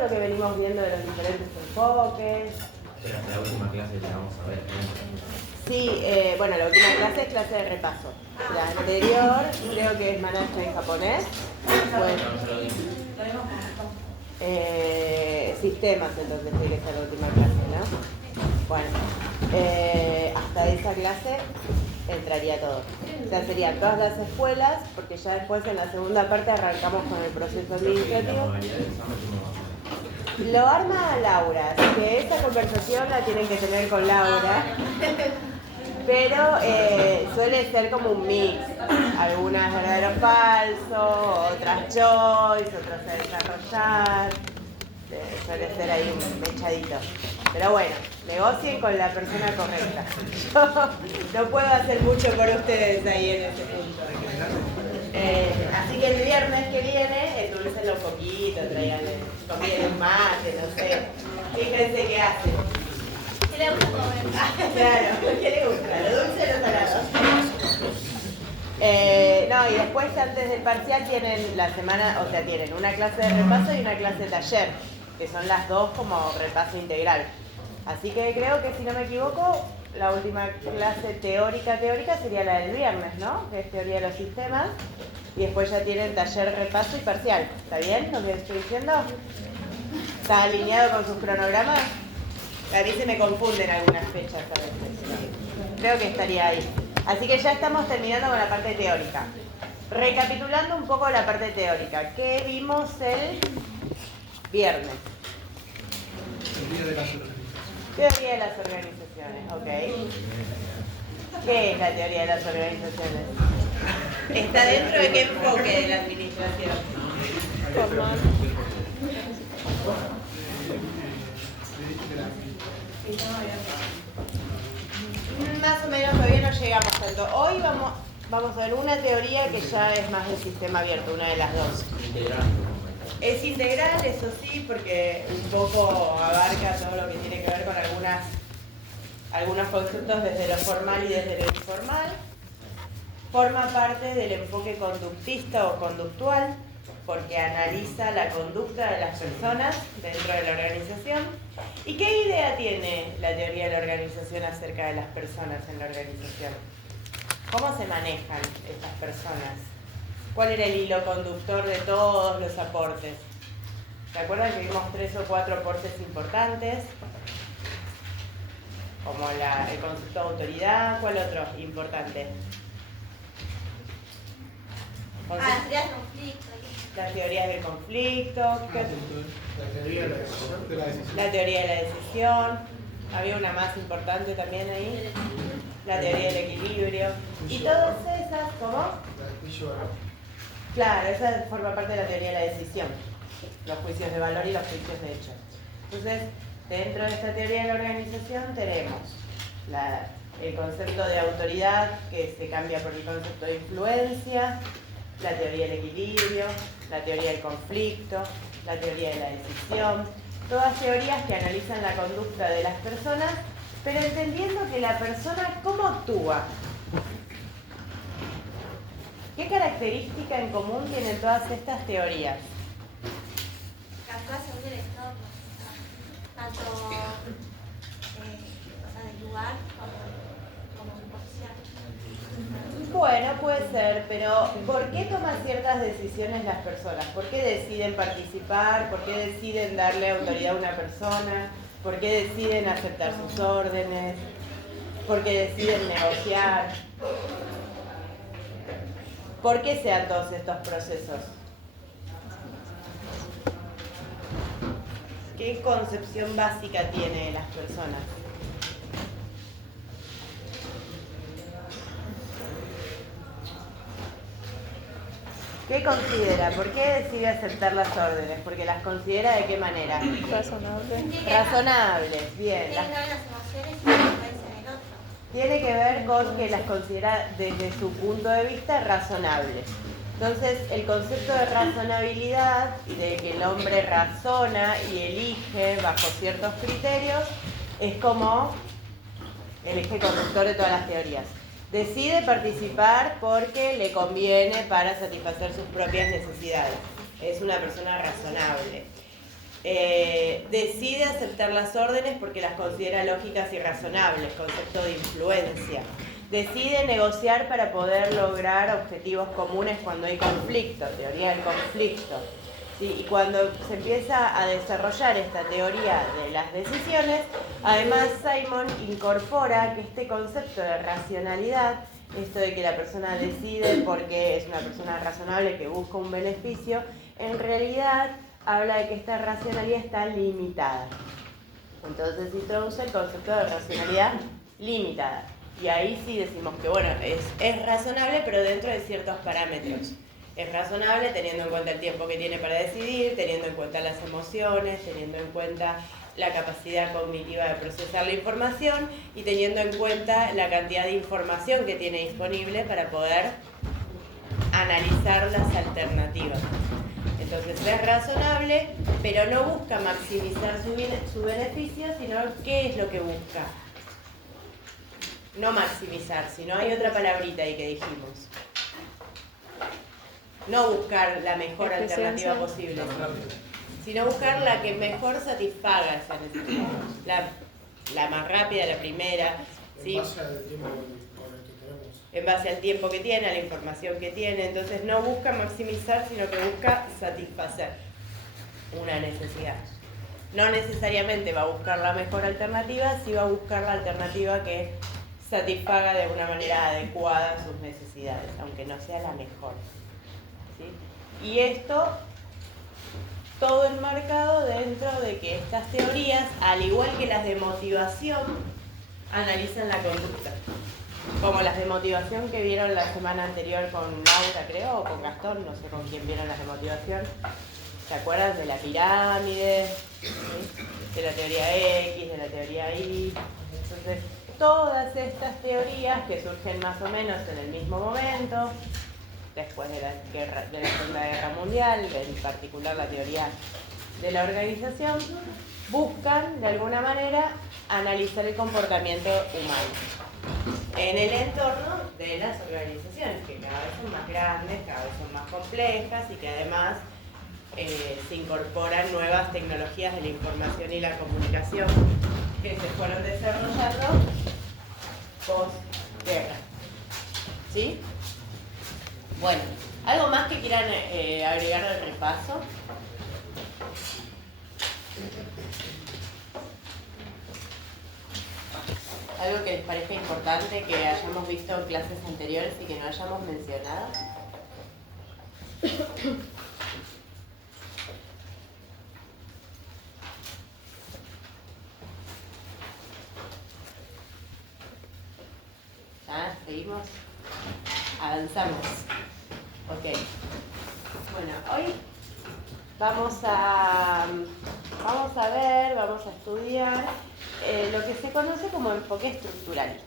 lo que venimos viendo de los diferentes enfoques. Pero en la última clase ya vamos a ver. Sí, bueno, la última clase es clase de repaso. La anterior creo que es management japonés. Bueno, sistemas, entonces tiene que ser la última clase, ¿no? Bueno, hasta esa clase entraría todo. O sea, serían todas las escuelas, porque ya después en la segunda parte arrancamos con el proceso administrativo. Lo arma Laura, así que esta conversación la tienen que tener con Laura. Pero suele ser como un mix. Algunas verdadero falso, otras choice, otras a desarrollar. Suele ser ahí un mechadito. Pero bueno, negocien con la persona correcta. Yo no puedo hacer mucho por ustedes ahí en ese punto. Así que el viernes que viene, endulcenlo un poquito, traiganle, conviene un mate, no sé. Fíjense qué hacen. ¿Qué le gusta comer? Claro, ¿qué le gusta? ¿Lo dulce o lo salado? No, y después antes del parcial tienen la semana, o sea, tienen una clase de repaso y una clase de taller, que son las dos como repaso integral. Así que creo que si no me equivoco, la última clase teórica sería la del viernes, ¿no? Que es teoría de los sistemas. Y después ya tienen taller, repaso y parcial. ¿Está bien lo que estoy diciendo? ¿Está alineado con sus cronogramas? A mí se me confunden algunas fechas a veces. Creo que estaría ahí. Así que ya estamos terminando con la parte teórica. Recapitulando un poco la parte teórica. ¿Qué vimos el viernes? Teoría de las organizaciones, ok. ¿Qué es la teoría de las organizaciones? ¿Está dentro de qué enfoque de la administración? Formal. Más o menos todavía no llegamos tanto. Hoy vamos a ver una teoría que ya es más del sistema abierto, una de las dos. Es integral, eso sí, porque un poco abarca todo lo que tiene que ver con algunos conceptos desde lo formal y desde lo informal. Forma parte del enfoque conductista o conductual, porque analiza la conducta de las personas dentro de la organización. ¿Y qué idea tiene la teoría de la organización acerca de las personas en la organización? ¿Cómo se manejan estas personas? ¿Cuál era el hilo conductor de todos los aportes? ¿Se acuerdan que vimos 3 o 4 aportes importantes? Como el concepto de autoridad. ¿Cuál otro importante? Las teorías del conflicto. Las teorías del conflicto. La teoría de la decisión. La teoría de la decisión. Había una más importante también ahí. La teoría del equilibrio. Y todas esas, ¿cómo? Claro, esa forma parte de la teoría de la decisión. Los juicios de valor y los juicios de hecho. Entonces, dentro de esta teoría de la organización tenemos el concepto de autoridad, que se cambia por el concepto de influencia, la teoría del equilibrio, la teoría del conflicto, la teoría de la decisión, todas teorías que analizan la conducta de las personas, pero entendiendo que la persona, ¿cómo actúa? ¿Qué característica en común tienen todas estas teorías? Que actúa según el entorno, tanto del lugar como su posición. Bueno, puede ser, pero ¿por qué toman ciertas decisiones las personas? ¿Por qué deciden participar? ¿Por qué deciden darle autoridad a una persona? ¿Por qué deciden aceptar sus órdenes? ¿Por qué deciden negociar? ¿Por qué se dan todos estos procesos? ¿Qué concepción básica tiene de las personas? ¿Qué considera? ¿Por qué decide aceptar las órdenes? Porque las considera ¿de qué manera? Razonables. Razonables, bien. Tiene que ver las emociones y la influencia en el otro. Tiene que ver con que las considera desde su punto de vista razonables. Entonces, el concepto de razonabilidad, de que el hombre razona y elige bajo ciertos criterios, es como el eje conductor de todas las teorías. Decide participar porque le conviene para satisfacer sus propias necesidades. Es una persona razonable. Decide aceptar las órdenes porque las considera lógicas y razonables, concepto de influencia. Decide negociar para poder lograr objetivos comunes cuando hay conflicto, teoría del conflicto. ¿Sí? Y cuando se empieza a desarrollar esta teoría de las decisiones, además Simon incorpora que este concepto de racionalidad, esto de que la persona decide porque es una persona razonable que busca un beneficio, en realidad habla de que esta racionalidad está limitada. Entonces introduce el concepto de racionalidad limitada. Y ahí sí decimos que, bueno, es razonable, pero dentro de ciertos parámetros. Es razonable teniendo en cuenta el tiempo que tiene para decidir, teniendo en cuenta las emociones, teniendo en cuenta la capacidad cognitiva de procesar la información y teniendo en cuenta la cantidad de información que tiene disponible para poder analizar las alternativas. Entonces es razonable, pero no busca maximizar su beneficio, sino qué es lo que busca. No maximizar, sino hay otra palabrita ahí que dijimos. No buscar la mejor alternativa posible, sino buscar la que mejor satisfaga esa necesidad. La más rápida, la primera. ¿sí? En base al tiempo con el que tenemos. En base al tiempo que tiene, a la información que tiene. Entonces no busca maximizar, sino que busca satisfacer una necesidad. No necesariamente va a buscar la mejor alternativa, sí va a buscar la alternativa que satisfaga de una manera adecuada sus necesidades, aunque no sea la mejor. ¿Sí? Y esto todo enmarcado dentro de que estas teorías, al igual que las de motivación, analizan la conducta. Como las de motivación que vieron la semana anterior con Laura, creo, o con Gastón, no sé con quién vieron las de motivación. ¿Se acuerdan de la pirámide? ¿Sí? De la teoría X, de la teoría Y. Entonces, todas estas teorías que surgen más o menos en el mismo momento, después de la Segunda Guerra Mundial, en particular la teoría de la organización, buscan de alguna manera analizar el comportamiento humano en el entorno de las organizaciones, que cada vez son más grandes, cada vez son más complejas y que además se incorporan nuevas tecnologías de la información y la comunicación que se fueron desarrollando post-guerra. ¿Sí? Bueno, ¿algo más que quieran agregar al repaso? ¿Algo que les parezca importante que hayamos visto en clases anteriores y que no hayamos mencionado? ¿Ya? ¿Seguimos? Avanzamos. Ok. Bueno, hoy vamos a estudiar lo que se conoce como enfoque estructuralista.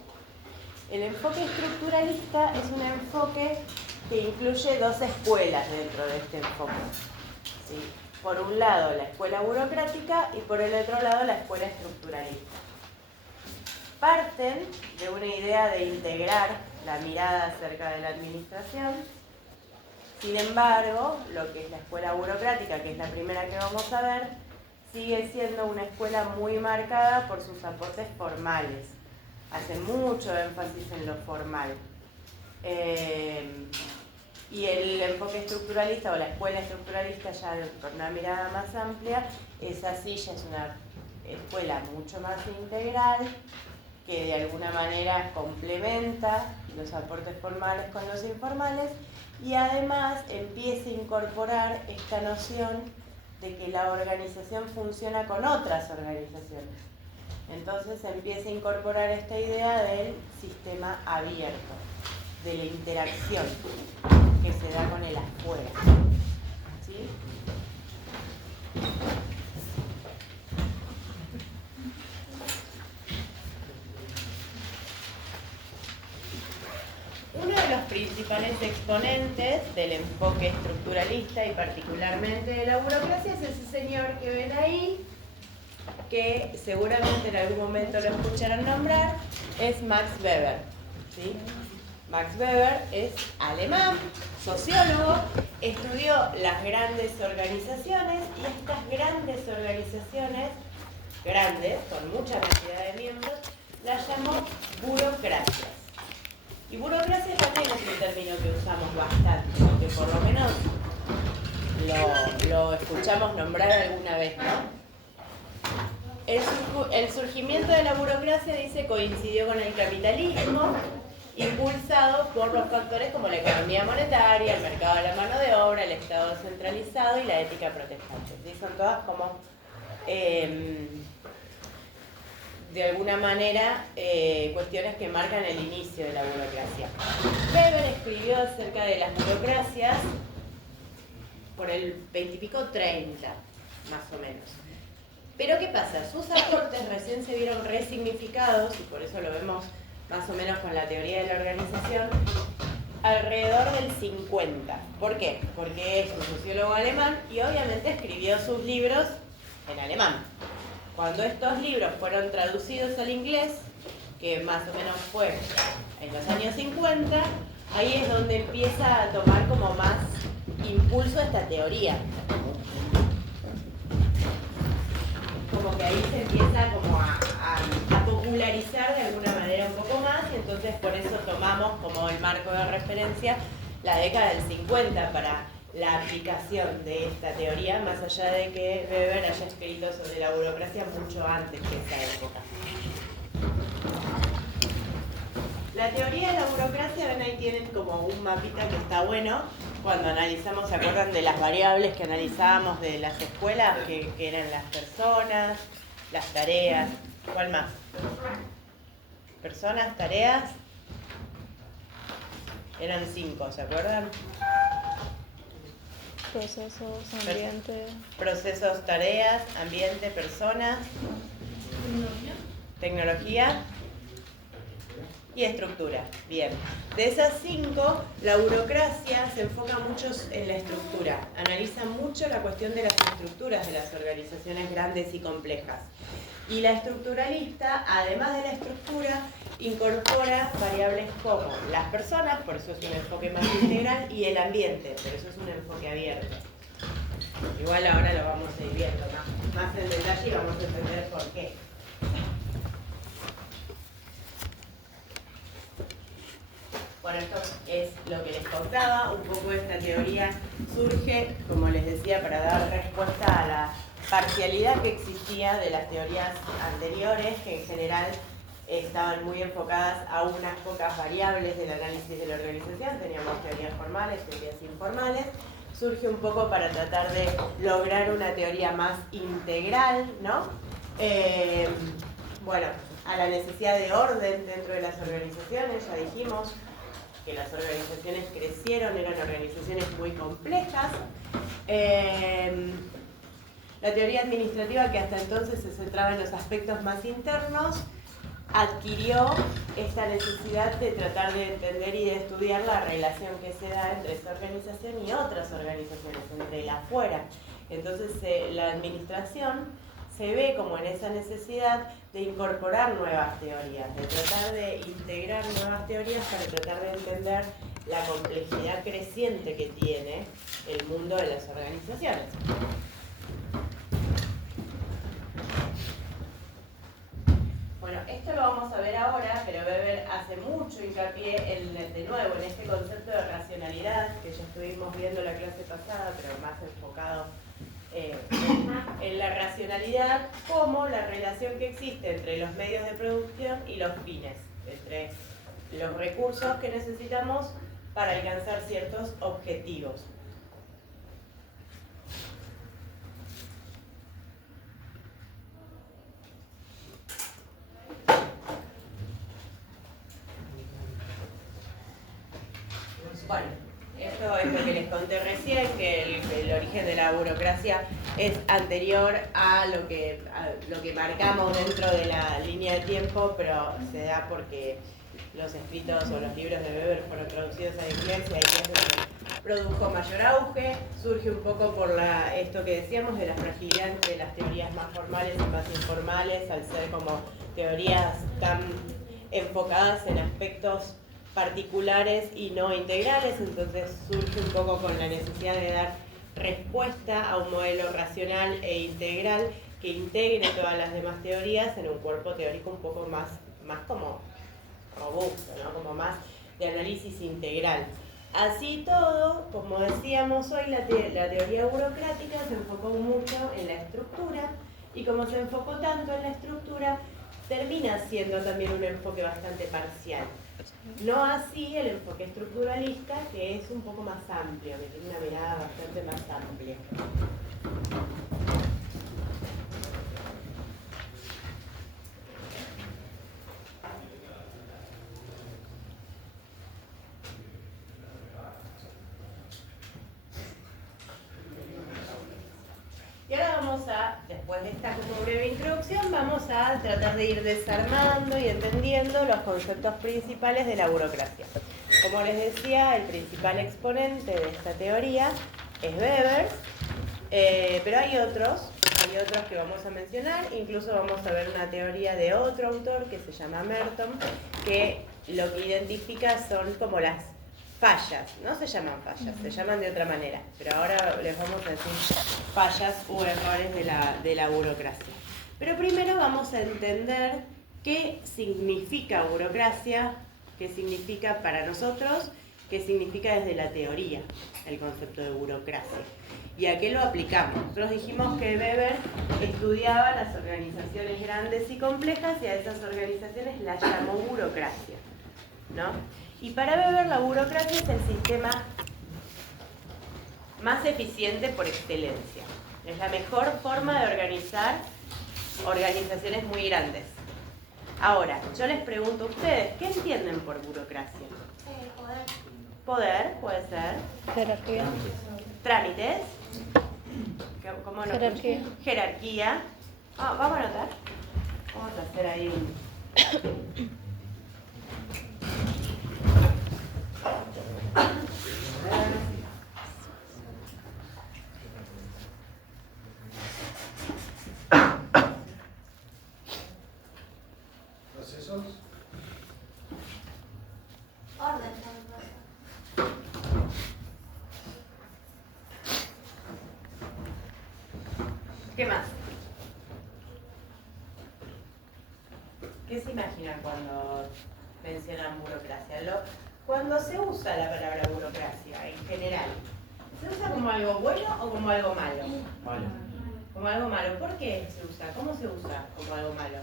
El enfoque estructuralista es un enfoque que incluye dos escuelas dentro de este enfoque. ¿Sí? Por un lado la escuela burocrática y por el otro lado la escuela estructuralista. Parten de una idea de integrar la mirada acerca de la administración. Sin embargo, lo que es la escuela burocrática, que es la primera que vamos a ver, sigue siendo una escuela muy marcada por sus aportes formales. Hace mucho énfasis en lo formal. Y el enfoque estructuralista o la escuela estructuralista, ya con una mirada más amplia, esa sí ya es una escuela mucho más integral, que de alguna manera complementa los aportes formales con los informales y además empieza a incorporar esta noción de que la organización funciona con otras organizaciones. Entonces empieza a incorporar esta idea del sistema abierto, de la interacción que se da con el afuera. ¿Sí? Uno de los principales exponentes del enfoque estructuralista y particularmente de la burocracia es ese señor que ven ahí, que seguramente en algún momento lo escucharon nombrar, es Max Weber. ¿Sí? Max Weber es alemán, sociólogo, estudió las grandes organizaciones y estas grandes organizaciones, grandes, con mucha cantidad de miembros, las llamó burocracias. Y burocracia también es un término que usamos bastante, aunque por lo menos lo escuchamos nombrar alguna vez, ¿no? El surgimiento de la burocracia, dice, coincidió con el capitalismo, impulsado por los factores como la economía monetaria, el mercado de la mano de obra, el Estado centralizado y la ética protestante. ¿Sí? Son todas como, de alguna manera, cuestiones que marcan el inicio de la burocracia. Weber escribió acerca de las burocracias por el 20 y pico, 30, más o menos. Pero ¿qué pasa? Sus aportes recién se vieron resignificados, y por eso lo vemos más o menos con la teoría de la organización, alrededor del 50. ¿Por qué? Porque es un sociólogo alemán y obviamente escribió sus libros en alemán. Cuando estos libros fueron traducidos al inglés, que más o menos fue en los años 50, ahí es donde empieza a tomar como más impulso esta teoría. Como que ahí se empieza como a popularizar de alguna manera un poco más, y entonces por eso tomamos como el marco de referencia la década del 50 para la aplicación de esta teoría, más allá de que Weber haya escrito sobre la burocracia mucho antes que esa época. La teoría de la burocracia, ven ahí tienen como un mapita que está bueno. Cuando analizamos, ¿se acuerdan de las variables que analizábamos de las escuelas? Que eran las personas, las tareas, ¿cuál más? Personas, tareas, eran 5, ¿se acuerdan? Procesos, ambiente. Procesos, tareas, ambiente, personas, tecnología y estructura. Bien, de esas 5, la burocracia se enfoca mucho en la estructura, analiza mucho la cuestión de las estructuras de las organizaciones grandes y complejas. Y la estructuralista, además de la estructura, incorpora variables como las personas, por eso es un enfoque más integral, y el ambiente, por eso es un enfoque abierto. Igual ahora lo vamos a ir viendo más en detalle y vamos a entender por qué. Bueno, esto es lo que les contaba, un poco esta teoría surge, como les decía, para dar respuesta a la parcialidad que existía de las teorías anteriores, que en general estaban muy enfocadas a unas pocas variables del análisis de la organización. Teníamos teorías formales, teorías informales. Surge un poco para tratar de lograr una teoría más integral, ¿no? Bueno, a la necesidad de orden dentro de las organizaciones, ya dijimos que las organizaciones crecieron, eran organizaciones muy complejas. La teoría administrativa, que hasta entonces se centraba en los aspectos más internos, adquirió esta necesidad de tratar de entender y de estudiar la relación que se da entre esa organización y otras organizaciones, entre la afuera. Entonces la administración se ve como en esa necesidad de incorporar nuevas teorías, de tratar de integrar nuevas teorías para tratar de entender la complejidad creciente que tiene el mundo de las organizaciones. Bueno, esto lo vamos a ver ahora, pero Weber hace mucho hincapié de nuevo en este concepto de racionalidad, que ya estuvimos viendo la clase pasada, pero más enfocado en la racionalidad, como la relación que existe entre los medios de producción y los fines, entre los recursos que necesitamos para alcanzar ciertos objetivos. Bueno, esto es lo que les conté recién, que el origen de la burocracia es anterior a lo que marcamos dentro de la línea de tiempo, pero se da porque los escritos o los libros de Weber fueron traducidos al inglés y ahí es donde produjo mayor auge. Surge un poco por esto que decíamos de la fragilidad entre las teorías más formales y más informales, al ser como teorías tan enfocadas en aspectos particulares y no integrales, entonces surge un poco con la necesidad de dar respuesta a un modelo racional e integral que integre todas las demás teorías en un cuerpo teórico un poco más como robusto, ¿no? Como más de análisis integral. Así todo, como decíamos hoy, la teoría burocrática se enfocó mucho en la estructura, y como se enfocó tanto en la estructura, termina siendo también un enfoque bastante parcial. No así el enfoque estructuralista, que es un poco más amplio, que tiene una mirada bastante más amplia. Y ahora vamos a, después de esta como breve introducción, vamos a tratar de ir desarmando y entendiendo los conceptos principales de la burocracia. Como les decía, el principal exponente de esta teoría es Weber, pero hay otros que vamos a mencionar. Incluso vamos a ver una teoría de otro autor que se llama Merton, que lo que identifica son como las fallas, no se llaman fallas, se llaman de otra manera, pero ahora les vamos a decir fallas u errores de la burocracia. Pero primero vamos a entender qué significa burocracia, qué significa para nosotros, qué significa desde la teoría el concepto de burocracia y a qué lo aplicamos. Nosotros dijimos que Weber estudiaba las organizaciones grandes y complejas y a esas organizaciones las llamó burocracia, ¿no? Y para Weber la burocracia es el sistema más eficiente por excelencia. Es la mejor forma de organizar organizaciones muy grandes. Ahora, yo les pregunto a ustedes, ¿qué entienden por burocracia? Poder. Poder, puede ser. Jerarquía. Trámites. ¿Cómo lo Jerarquía. Jerarquía. Vamos a anotar. Vamos a hacer ahí un... ¿Procesos? Orden. ¿Qué más? ¿Qué se imaginan cuando mencionan burocracia? Cuando se usa la palabra burocracia en general, ¿se usa como algo bueno o como algo malo? Vale. Como algo malo. ¿Por qué se usa? ¿Cómo se usa como algo malo?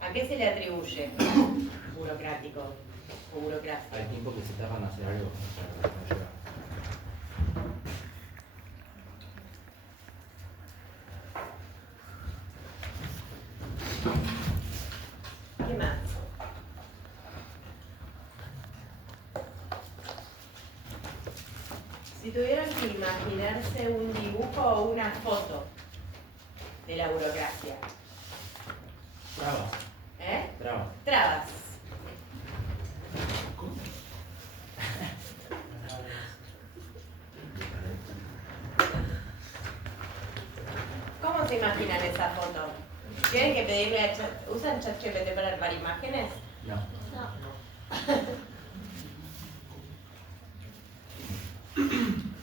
¿A qué se le atribuye burocrático o burocracia? Hay tiempo que se tardan en hacer algo para no llegar. ¿Qué más? Si tuvieran que imaginarse un dibujo o una foto de la burocracia. Trabas. ¿Eh? Trabas. Trabas. ¿Cómo se imaginan esa foto? ¿Tienen que pedirle a Chat? ¿Usan ChatGPT para armar imágenes? No.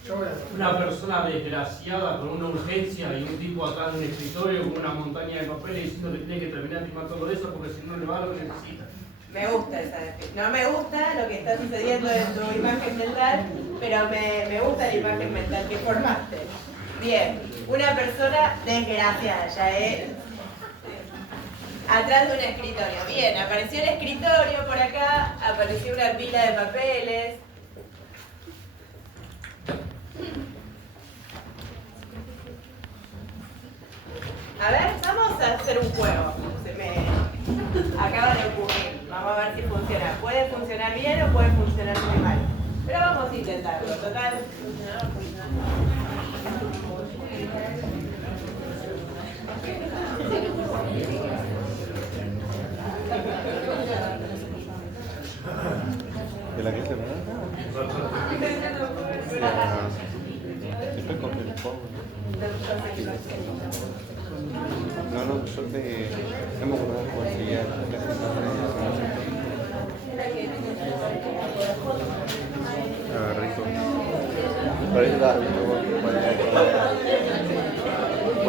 Yo voy a Una persona desgraciada con una urgencia y un tipo atrás de un escritorio con una montaña de papeles diciendo que tiene que terminar de firmar todo eso porque si no le va lo que necesita. Me gusta esa definición. No me gusta lo que está sucediendo en tu imagen mental, pero me gusta la imagen mental que formaste. Bien, una persona desgraciada, ya es atrás de un escritorio. Bien, apareció el escritorio por acá, apareció una pila de papeles. A ver, vamos a hacer un juego. Se me acaba de ocurrir. Vamos a ver si funciona. Puede funcionar bien o puede funcionar muy mal. Pero vamos a intentarlo. Total, funcionar o funcionar ¿De la que se va? Después con el polvo. No, yo te... No me acuerdo cómo se llama. Ah, rico. Por eso estaba viendo cuál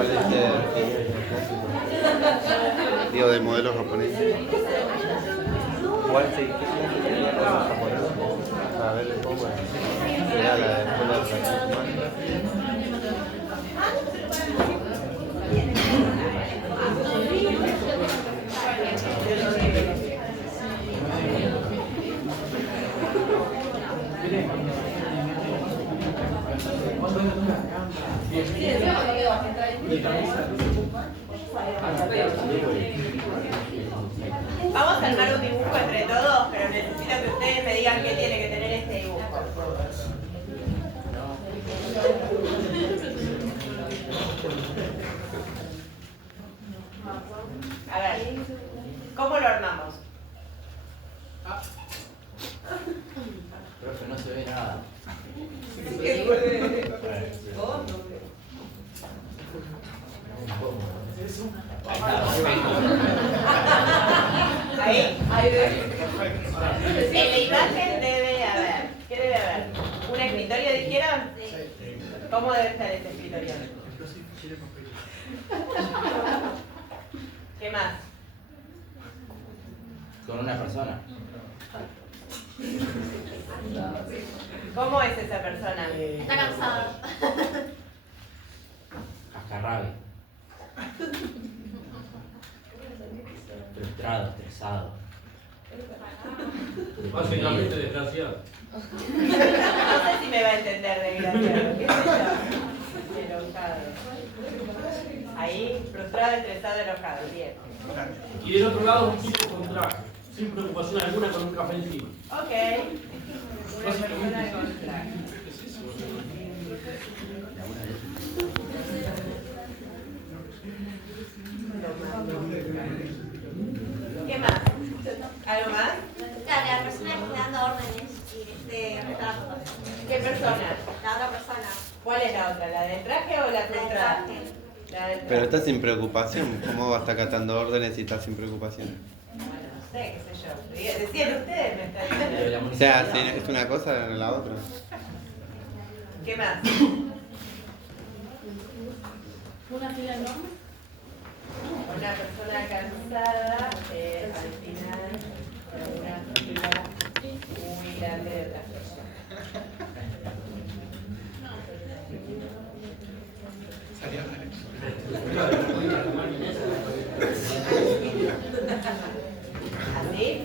es el clásico. Digo, del modelo japonés. ¿Cuál se qué sería el modelo japonés? A ver, ¿cómo es? Será la de escuela de recursos humanos. Vamos a armar un dibujo entre todos, pero necesito que ustedes me digan qué tiene que tener este dibujo. A ver, ¿cómo lo armamos? Profe, no se ve nada. Ahí. En la imagen debe haber. ¿Qué debe haber? ¿Un escritorio dijeron? Sí. ¿Cómo debe estar este escritorio? ¿Qué más? Con una persona. ¿Cómo es esa persona? Está cansado. Cascarrabe. Frustrado, estresado. Básicamente desgraciado. No sé si me va a entender desgraciado. ¿Qué sé yo? Enojado. Ahí, frustrado, estresado, enojado. Bien. Y del otro lado un tipo con traje, sin preocupación alguna, con un café encima. Ok. Una persona con traje. ¿Qué más? ¿Algo más? Claro, la persona que está dando órdenes y está la foto. ¿Qué persona? La otra persona. ¿Cuál es la otra? ¿La del traje o la La del frustrada? traje. La del Pero traje. está sin preocupación. ¿Cómo va a estar catando órdenes si está sin preocupación? Bueno, no sé, qué sé yo. Decían ustedes, me están diciendo. O sea, si es una cosa, la otra. ¿Qué más? Una fila enorme. Una persona cansada, al final, con una fila muy grande de trajes. ¿Así?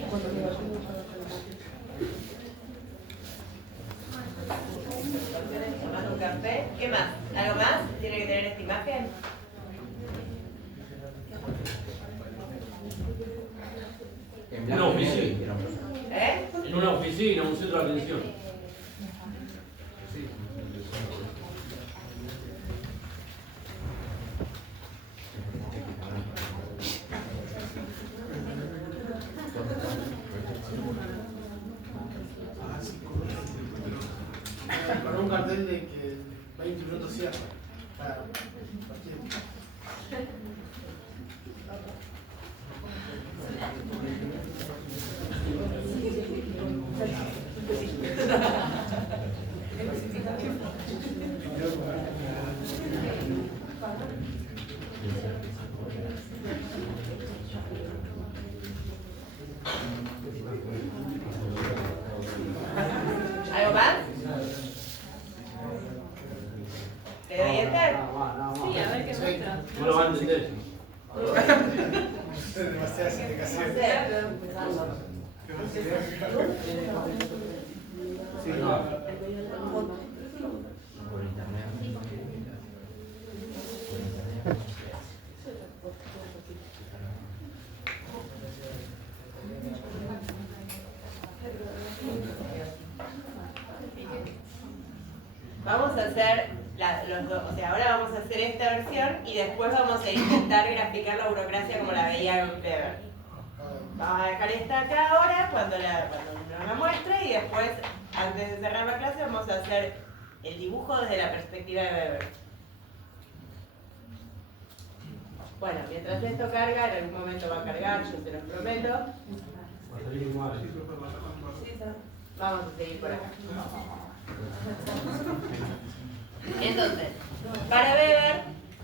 ¿Tomás un café? ¿Qué más? ¿Algo más? ¿Tiene que tener esta imagen? En Una blanco y oficina. negro, dijeron, profe. ¿Eh? En una oficina, un centro de atención. Con un cartel de que 20 minutos cierra. Para partir. ¿Algo más? ¿Te doy enter? Sí, a ver qué muestra. No lo van a entender. Demasiadas No indicaciones. sé. Sí, no. Por internet. Por internet. Vamos a hacer los dos, o sea, ahora vamos a hacer esta versión y después vamos a intentar graficar la burocracia como la veía en Clever. Vamos a dejar esta acá ahora cuando nos la muestre y después, antes de cerrar la clase, vamos a hacer el dibujo desde la perspectiva de Weber. Bueno, mientras esto carga, en algún momento va a cargar, yo se los prometo. Va a salir muy mal. Vamos a seguir por acá. Entonces, para Weber,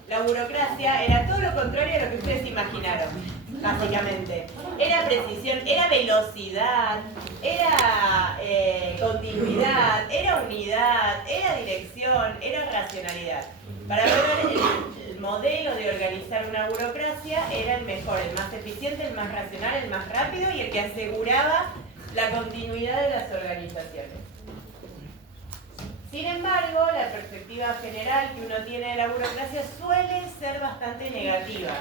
la burocracia era todo lo contrario a lo que ustedes imaginaron, básicamente. Era precisión, era velocidad, era continuidad, era unidad, era dirección, era racionalidad. Para Weber, el modelo de organizar una burocracia era el mejor, el más eficiente, el más racional, el más rápido y el que aseguraba la continuidad de las organizaciones. Sin embargo, la perspectiva general que uno tiene de la burocracia suele ser bastante negativa.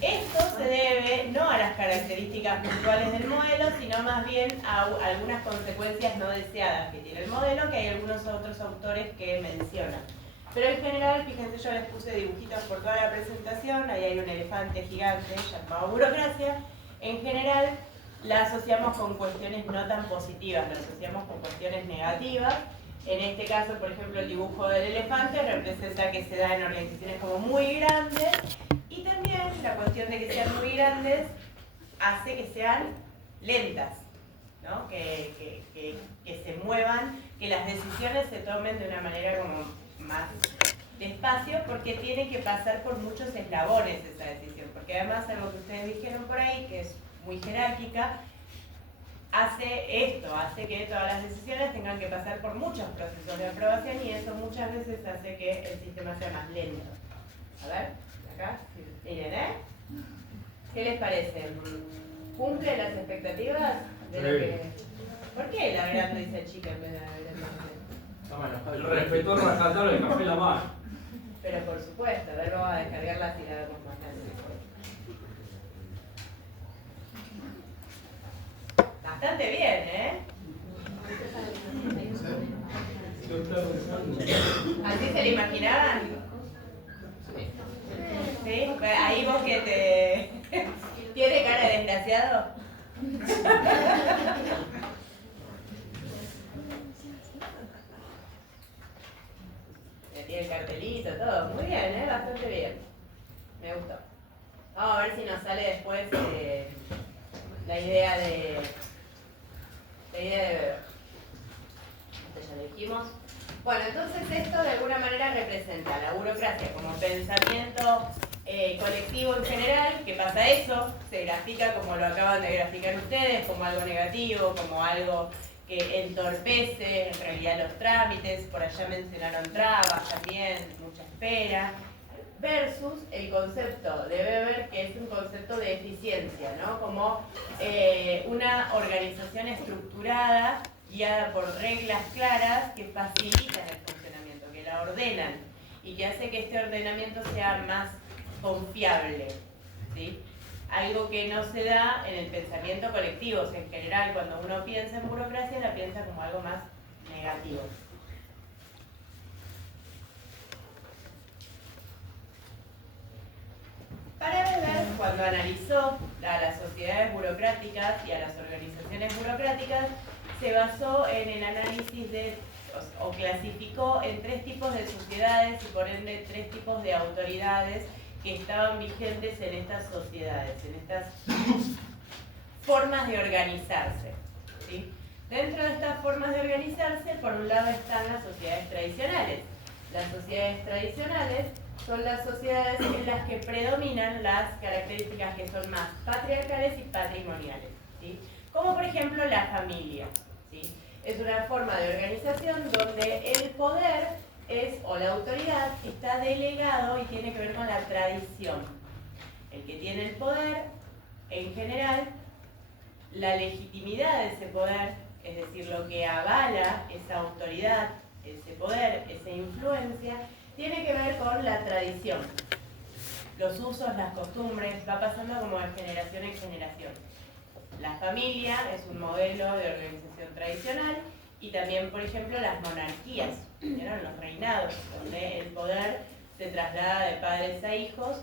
Esto se debe no a las características puntuales del modelo, sino más bien a algunas consecuencias no deseadas que tiene el modelo, que hay algunos otros autores que mencionan. Pero en general, fíjense, yo les puse dibujitos por toda la presentación, ahí hay un elefante gigante llamado burocracia. En general, la asociamos con cuestiones no tan positivas, la asociamos con cuestiones negativas. En este caso, por ejemplo, el dibujo del elefante representa que se da en organizaciones como muy grandes y también la cuestión de que sean muy grandes hace que sean lentas, ¿no? Que se muevan, que las decisiones se tomen de una manera como más despacio porque tiene que pasar por muchos eslabones esa decisión, porque además algo que ustedes dijeron por ahí, que es muy jerárquica, hace que todas las decisiones tengan que pasar por muchos procesos de aprobación y eso muchas veces hace que el sistema sea más lento. A ver, acá, miren, ¿qué les parece? ¿Cumple las expectativas de lo que... ¿Por qué la grande dice chica en vez de la grande? El respeto rescatar el café en la mano. Pero por supuesto, a ver, vamos a descargarla si la vemos más grande. Bastante bien, ¿eh? ¿Así se lo imaginaban? ¿Sí? Ahí vos que te... ¿Tiene cara de desgraciado? Tiene el cartelito, todo. Muy bien, ¿eh? Bastante bien. Me gustó. Vamos a ver si nos sale después la idea de Weber. Esto ya lo dijimos. Bueno, entonces esto de alguna manera representa la burocracia como pensamiento colectivo en general, que pasa eso, se grafica como lo acaban de graficar ustedes, como algo negativo, como algo que entorpece en realidad los trámites, por allá mencionaron trabas también, mucha espera, versus el concepto de Weber, que es un concepto de eficiencia, ¿no? Como una organización estructurada, guiada por reglas claras que facilitan el funcionamiento, que la ordenan y que hace que este ordenamiento sea más confiable, ¿sí? Algo que no se da en el pensamiento colectivo, o sea, en general cuando uno piensa en burocracia la piensa como algo más negativo. Para Weber, cuando analizó a las sociedades burocráticas y a las organizaciones burocráticas, se basó en el análisis o clasificó en 3 tipos de sociedades y por ende 3 tipos de autoridades que estaban vigentes en estas sociedades, en estas formas de organizarse, ¿sí? Dentro de estas formas de organizarse, por un lado están las sociedades tradicionales. Las sociedades tradicionales son las sociedades en las que predominan las características que son más patriarcales y patrimoniales, ¿sí? Como por ejemplo la familia, ¿sí? Es una forma de organización donde el poder o la autoridad está delegado y tiene que ver con la tradición. El que tiene el poder, en general, la legitimidad de ese poder, es decir, lo que avala esa autoridad, ese poder, esa influencia, tiene que ver con la tradición. Los usos, las costumbres, va pasando como de generación en generación. La familia es un modelo de organización tradicional y también, por ejemplo, las monarquías, eran los reinados, donde el poder se traslada de padres a hijos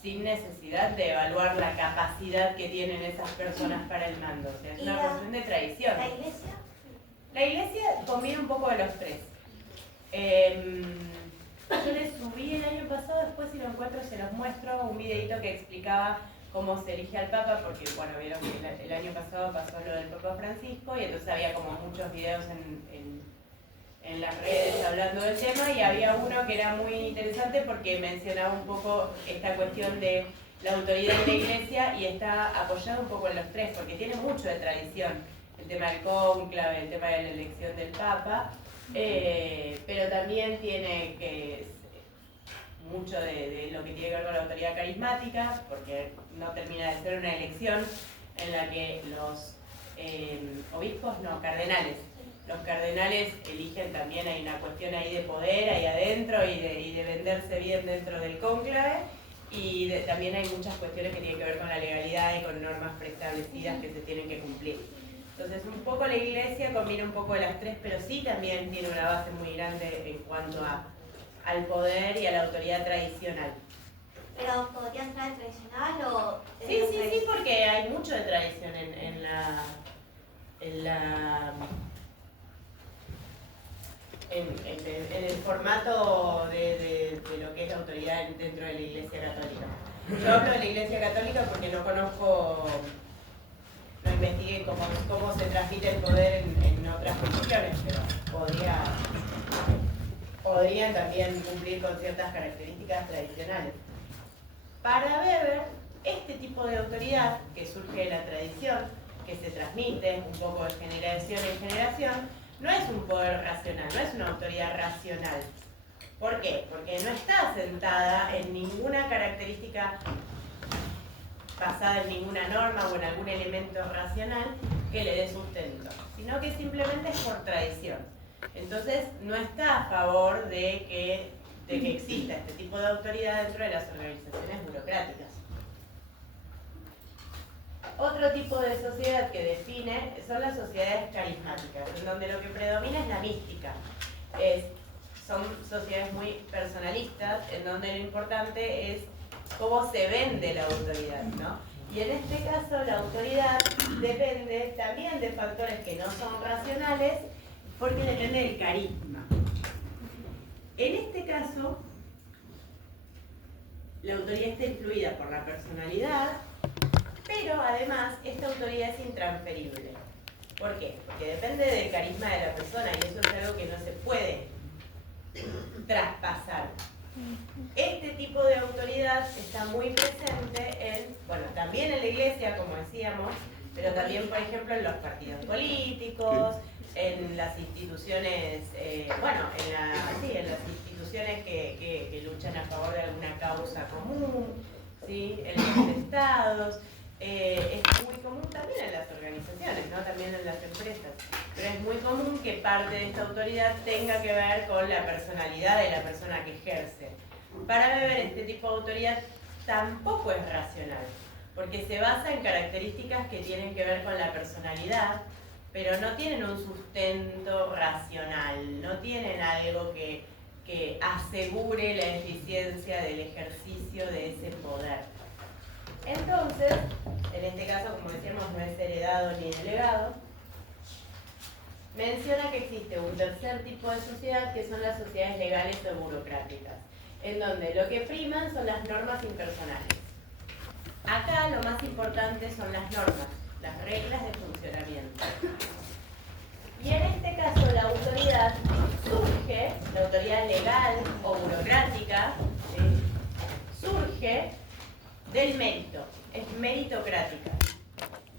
sin necesidad de evaluar la capacidad que tienen esas personas para el mando. O sea, es una cuestión de tradición. ¿La iglesia? La iglesia combina un poco de los 3. Yo les subí el año pasado, después si lo encuentro se los muestro, un videito que explicaba cómo se elige al Papa, porque bueno, vieron que el año pasado pasó lo del Papa Francisco y entonces había como muchos videos en las redes hablando del tema, y había uno que era muy interesante porque mencionaba un poco esta cuestión de la autoridad de la Iglesia y está apoyado un poco en los tres, porque tiene mucho de tradición, el tema del cónclave, el tema de la elección del Papa, pero también tiene mucho de lo que tiene que ver con la autoridad carismática, porque no termina de ser una elección en la que los obispos, no, cardenales. Los cardenales eligen también, hay una cuestión ahí de poder ahí adentro y de venderse bien dentro del cónclave, y también hay muchas cuestiones que tienen que ver con la legalidad y con normas preestablecidas que se tienen que cumplir. Entonces un poco la Iglesia combina un poco de las tres, pero sí también tiene una base muy grande en cuanto al poder y a la autoridad tradicional. ¿Pero podría ser tradicional o...? Sí, porque hay mucho de tradición en el formato de lo que es la autoridad dentro de la Iglesia Católica. Yo hablo de la Iglesia Católica porque no conozco, no investigué cómo se transmite el poder en otras religiones, pero podrían también cumplir con ciertas características tradicionales. Para Weber, este tipo de autoridad que surge de la tradición, que se transmite un poco de generación en generación, no es un poder racional, no es una autoridad racional. ¿Por qué? Porque no está sentada en ninguna característica basada en ninguna norma o en algún elemento racional que le dé sustento, sino que simplemente es por tradición. Entonces no está a favor de que exista este tipo de autoridad dentro de las organizaciones burocráticas. Otro tipo de sociedad que define son las sociedades carismáticas, en donde lo que predomina es la mística. Son sociedades muy personalistas, en donde lo importante es cómo se vende la autoridad, ¿no? Y en este caso la autoridad depende también de factores que no son racionales, porque depende del carisma. En este caso, la autoridad está influida por la personalidad, pero además esta autoridad es intransferible. ¿Por qué? Porque depende del carisma de la persona y eso es algo que no se puede traspasar. Este tipo de autoridad está muy presente también en la Iglesia, como decíamos, pero también, por ejemplo, en los partidos políticos, en las instituciones, en las instituciones que luchan a favor de alguna causa común, ¿sí? En los estados. Es muy común también en las organizaciones, ¿no? También en las empresas, pero es muy común que parte de esta autoridad tenga que ver con la personalidad de la persona que ejerce. Para Weber, este tipo de autoridad tampoco es racional, porque se basa en características que tienen que ver con la personalidad, pero no tienen un sustento racional, no tienen algo que asegure la eficiencia del ejercicio de ese poder. Entonces, en este caso, como decíamos, no es heredado ni delegado. Menciona que existe un tercer tipo de sociedad, que son las sociedades legales o burocráticas, en donde lo que priman son las normas impersonales. Acá lo más importante son las normas, las reglas de funcionamiento. Y en este caso la autoridad surge, la autoridad legal o burocrática, surge del mérito, es meritocrática.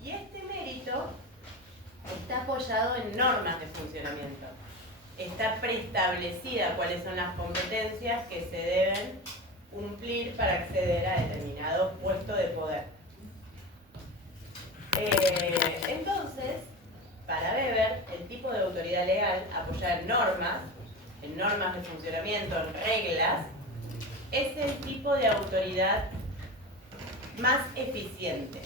Y este mérito está apoyado en normas de funcionamiento. Está preestablecida cuáles son las competencias que se deben cumplir para acceder a determinado puesto de poder. Entonces, para Weber, el tipo de autoridad legal apoyada en normas de funcionamiento, en reglas, es el tipo de autoridad más eficiente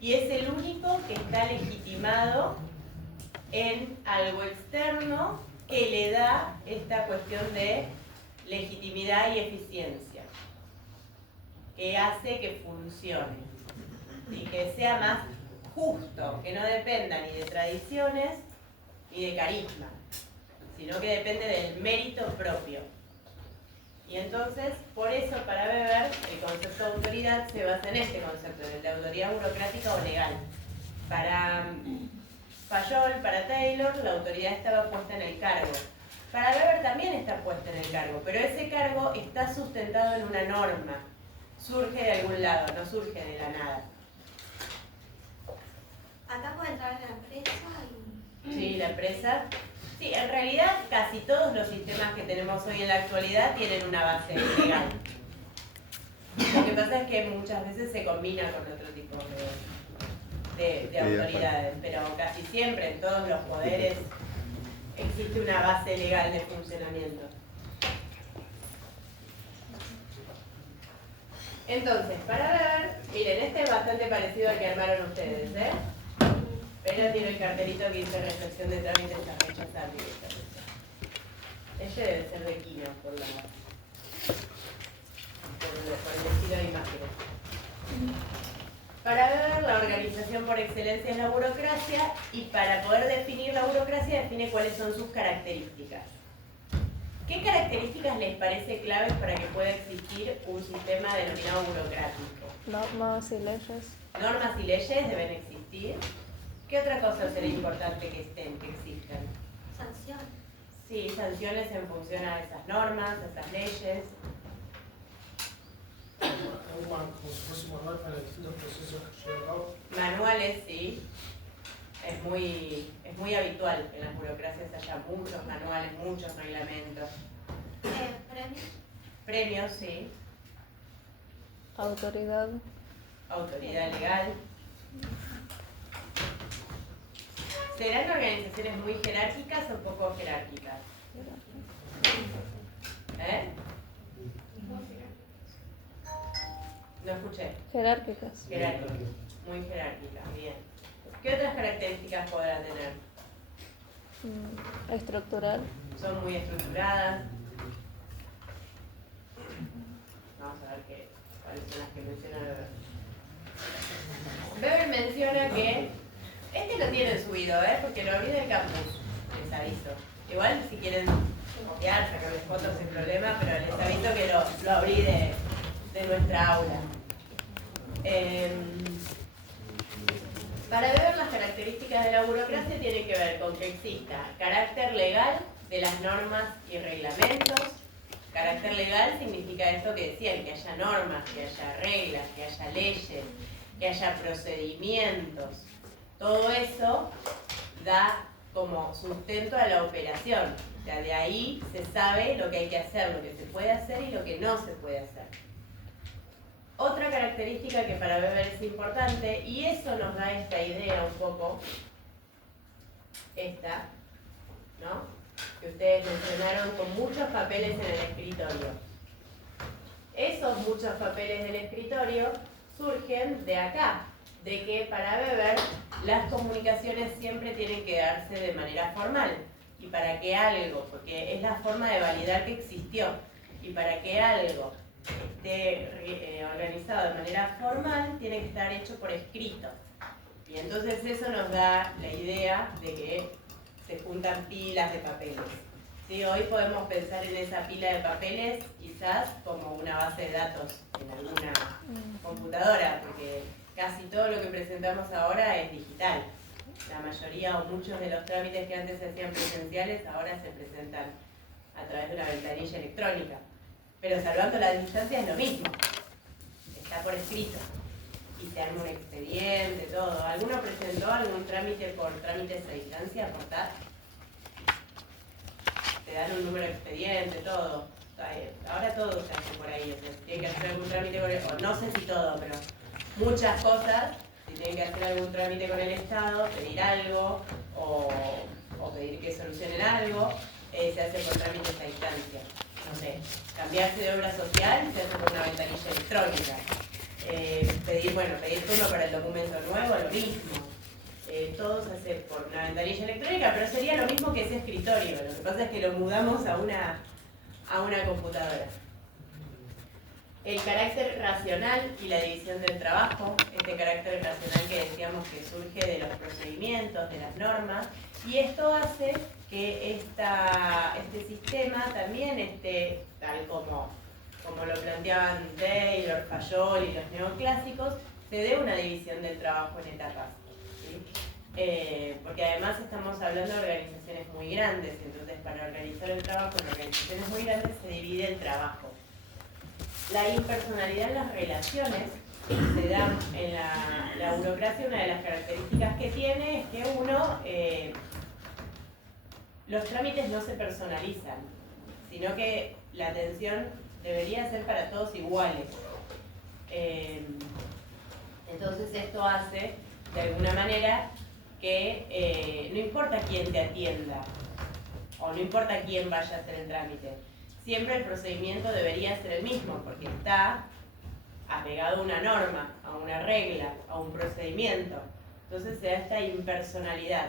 y es el único que está legitimado en algo externo que le da esta cuestión de legitimidad y eficiencia, que hace que funcione y que sea más justo, que no dependa ni de tradiciones ni de carisma, sino que depende del mérito propio. Y entonces, por eso, para Weber, el concepto de autoridad se basa en este concepto, en el de autoridad burocrática o legal. Para Fayol, para Taylor, la autoridad estaba puesta en el cargo. Para Weber también está puesta en el cargo, pero ese cargo está sustentado en una norma. Surge de algún lado, no surge de la nada. Acá puede entrar la empresa y... Sí, la empresa. Sí, en realidad casi todos los sistemas que tenemos hoy en la actualidad tienen una base legal. Lo que pasa es que muchas veces se combina con otro tipo de autoridades, pero casi siempre en todos los poderes existe una base legal de funcionamiento. Entonces, para ver, miren, este es bastante parecido al que armaron ustedes, ¿eh? Pero tiene el cartelito que dice reflexión de trámites a rechazar. Este debe ser de Kino, por el estilo de imágenes. Para ver, la organización por excelencia es la burocracia, y para poder definir la burocracia define cuáles son sus características. ¿Qué características les parece claves para que pueda existir un sistema denominado burocrático? Normas y leyes. Normas y leyes deben existir. ¿Qué otra cosa sería importante que estén, que existan? Sanción. Sí, sanciones en función a esas normas, a esas leyes. Como si fuese un manual para distintos procesos que llevan a cabo. Manuales, sí. Es muy habitual que en las burocracias haya muchos manuales, muchos reglamentos. Premios. Premios, sí. Autoridad. Autoridad legal. ¿Serán organizaciones muy jerárquicas o poco jerárquicas? ¿Eh? No escuché. Jerárquicas. Jerárquicas. Muy jerárquicas, bien. ¿Qué otras características podrán tener? Estructural. Son muy estructuradas. Vamos a ver cuáles son las que menciona Weber. Weber menciona que este lo tienen subido, porque lo abrí del campus, les aviso. Igual si quieren copiar, sacarles fotos sin problema, pero les aviso que lo abrí de nuestra aula. Para ver las características de la burocracia tiene que ver con que exista carácter legal de las normas y reglamentos. Carácter legal significa esto que decían, que haya normas, que haya reglas, que haya leyes, que haya procedimientos. Todo eso da como sustento a la operación. O sea, de ahí se sabe lo que hay que hacer, lo que se puede hacer y lo que no se puede hacer. Otra característica que para Weber es importante, y eso nos da esta idea un poco, esta, ¿no? Que ustedes mencionaron con muchos papeles en el escritorio. Esos muchos papeles del escritorio surgen de acá, de que para Weber las comunicaciones siempre tienen que darse de manera formal. Y para que algo, porque es la forma de validar que existió, y para que algo esté organizado de manera formal, tiene que estar hecho por escrito. Y entonces eso nos da la idea de que se juntan pilas de papeles. ¿Sí? Hoy podemos pensar en esa pila de papeles quizás como una base de datos en alguna computadora, porque casi todo lo que presentamos ahora es digital. La mayoría o muchos de los trámites que antes se hacían presenciales ahora se presentan a través de una ventanilla electrónica. Pero salvando la distancia es lo mismo. Está por escrito. Y se arma un expediente, todo. ¿Alguno presentó algún trámite por trámites a distancia, por TAT? Te dan un número de expediente, todo. Ahora todo se hace por ahí. O sea, si tienen que hacer algún trámite con o no sé si todo, pero muchas cosas. Si tienen que hacer algún trámite con el Estado, pedir algo o pedir que solucionen algo, se hace por trámites a distancia. No sé, cambiarse de obra social se hace por una ventanilla electrónica. Pedir turno para el documento nuevo, lo mismo. Todo se hace por una ventanilla electrónica, pero sería lo mismo que ese escritorio. Lo que pasa es que lo mudamos a una computadora. El carácter racional y la división del trabajo, este carácter racional que decíamos que surge de los procedimientos, de las normas, y esto hace que este sistema también esté, tal como como lo planteaban Taylor, Fayol y los neoclásicos, se dé una división del trabajo en etapas, ¿sí? Porque además estamos hablando de organizaciones muy grandes, entonces para organizar el trabajo en organizaciones muy grandes se divide el trabajo. La impersonalidad en las relaciones se da en la burocracia. Una de las características que tiene es que los trámites no se personalizan, sino que la atención debería ser para todos iguales. Entonces esto hace, de alguna manera, que no importa quién te atienda, o no importa quién vaya a hacer el trámite, siempre el procedimiento debería ser el mismo, porque está apegado a una norma, a una regla, a un procedimiento. Entonces se da esta impersonalidad.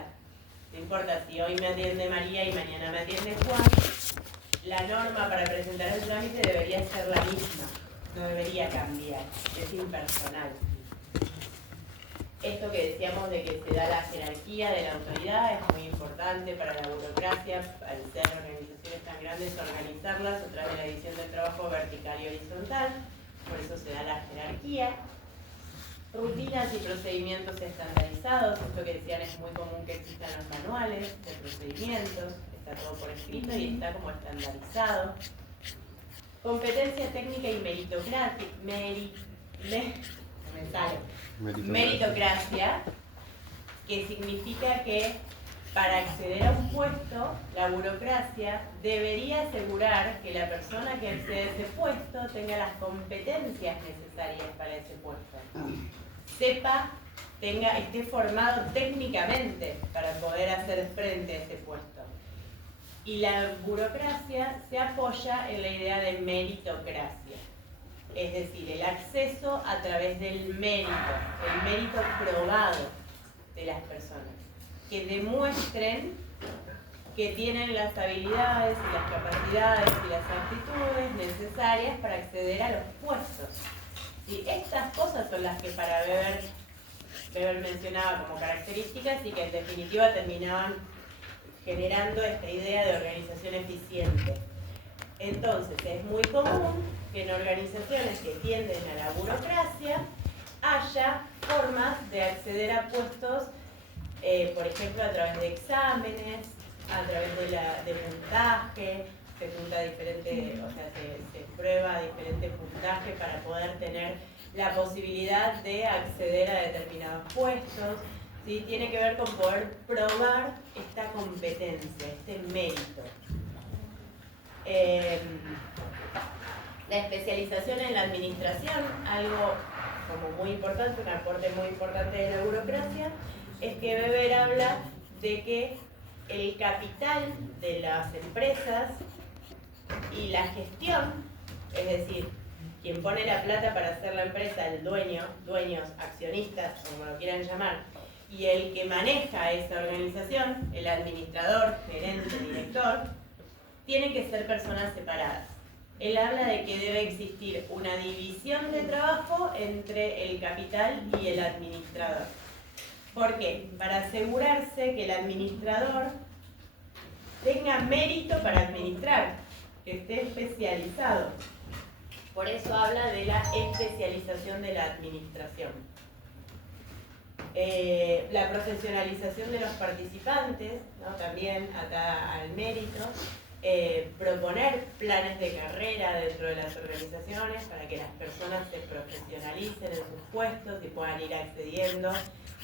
No importa si hoy me atiende María y mañana me atiende Juan, la norma para presentar el trámite debería ser la misma, no debería cambiar, es impersonal. Esto que decíamos de que se da la jerarquía de la autoridad es muy importante para la burocracia, al ser organizaciones tan grandes, organizarlas a través de la división del trabajo vertical y horizontal, por eso se da la jerarquía. Rutinas y procedimientos estandarizados, esto que decían es muy común que existan los manuales de procedimientos, está todo por escrito y está como estandarizado. Competencia técnica y meritocracia, que significa que para acceder a un puesto, la burocracia debería asegurar que la persona que accede a ese puesto tenga las competencias necesarias para ese puesto. Esté formado técnicamente para poder hacer frente a ese puesto. Y la burocracia se apoya en la idea de meritocracia, es decir, el acceso a través del mérito, el mérito probado de las personas, que demuestren que tienen las habilidades y las capacidades y las aptitudes necesarias para acceder a los puestos. Y estas cosas son las que para Weber mencionaba como características y que en definitiva terminaban generando esta idea de organización eficiente. Entonces, es muy común que en organizaciones que tienden a la burocracia haya formas de acceder a puestos, por ejemplo, a través de exámenes, a través de puntaje, se junta diferente, o sea, se prueba diferente puntaje para poder tener la posibilidad de acceder a determinados puestos. ¿Sí? Tiene que ver con poder probar esta competencia, este mérito. La especialización en la administración, algo como muy importante, un aporte muy importante de la burocracia, es que Weber habla de que el capital de las empresas y la gestión, es decir, quien pone la plata para hacer la empresa, el dueños, accionistas, como lo quieran llamar, y el que maneja esa organización, el administrador, gerente, director, tienen que ser personas separadas. Él habla de que debe existir una división de trabajo entre el capital y el administrador. ¿Por qué? Para asegurarse que el administrador tenga mérito para administrar, que esté especializado. Por eso habla de la especialización de la administración. La profesionalización de los participantes, ¿no? También acá al mérito. Proponer planes de carrera dentro de las organizaciones para que las personas se profesionalicen en sus puestos y puedan ir accediendo.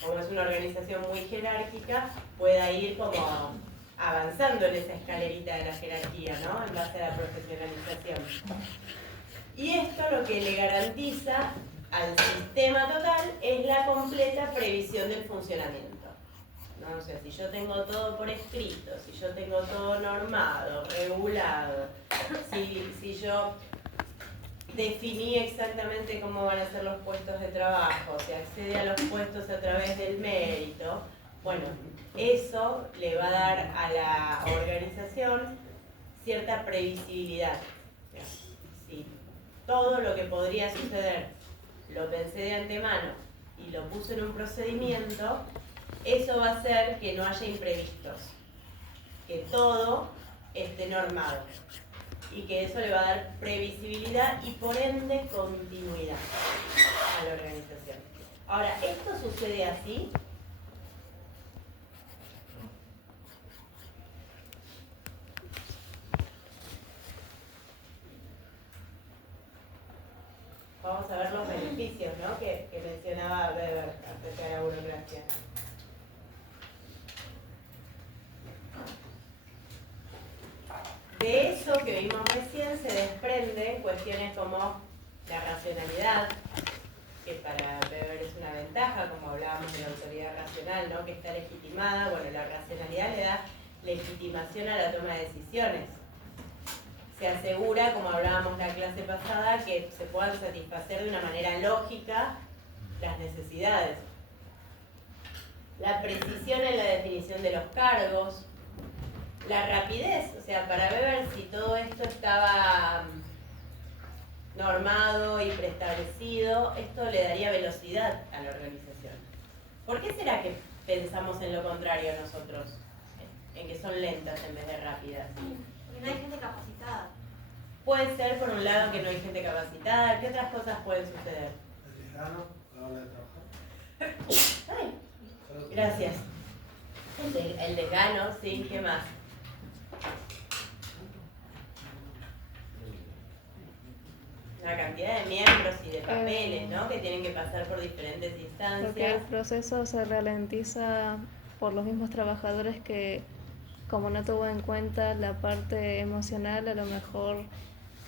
Como es una organización muy jerárquica, pueda ir como avanzando en esa escalerita de la jerarquía, ¿no? En base a la profesionalización. Y esto lo que le garantiza al sistema total es la completa previsión del funcionamiento. ¿No? O sea, si yo tengo todo por escrito, si yo tengo todo normado, regulado, si yo definí exactamente cómo van a ser los puestos de trabajo, se accede a los puestos a través del mérito, bueno, eso le va a dar a la organización cierta previsibilidad. Si todo lo que podría suceder lo pensé de antemano y lo puse en un procedimiento, eso va a hacer que no haya imprevistos, que todo esté normado. y que eso le va a dar previsibilidad y por ende continuidad a la organización. Ahora, ¿esto sucede así? Vamos a ver los beneficios, ¿no? que mencionaba Weber acerca de la burocracia. De eso que vimos recién se desprenden cuestiones como la racionalidad, que para Weber es una ventaja, como hablábamos de la autoridad racional, ¿no? Que está legitimada. Bueno, la racionalidad le da legitimación a la toma de decisiones. Se asegura, como hablábamos la clase pasada, que se puedan satisfacer de una manera lógica las necesidades. La precisión en la definición de los cargos, la rapidez, o sea, para Weber, si todo esto estaba normado y preestablecido, esto le daría velocidad a la organización. ¿Por qué será que pensamos en lo contrario nosotros? En que son lentas en vez de rápidas. Porque no hay gente capacitada. Puede ser, por un lado, que no hay gente capacitada. ¿Qué otras cosas pueden suceder? El desgano a la hora de trabajar. Ay, gracias. El desgano, sí, ¿qué más? Una cantidad de miembros y de papeles, ¿no? Que tienen que pasar por diferentes Porque el instancias. proceso se ralentiza por los mismos trabajadores que, como no tuvo en cuenta la parte emocional, a lo mejor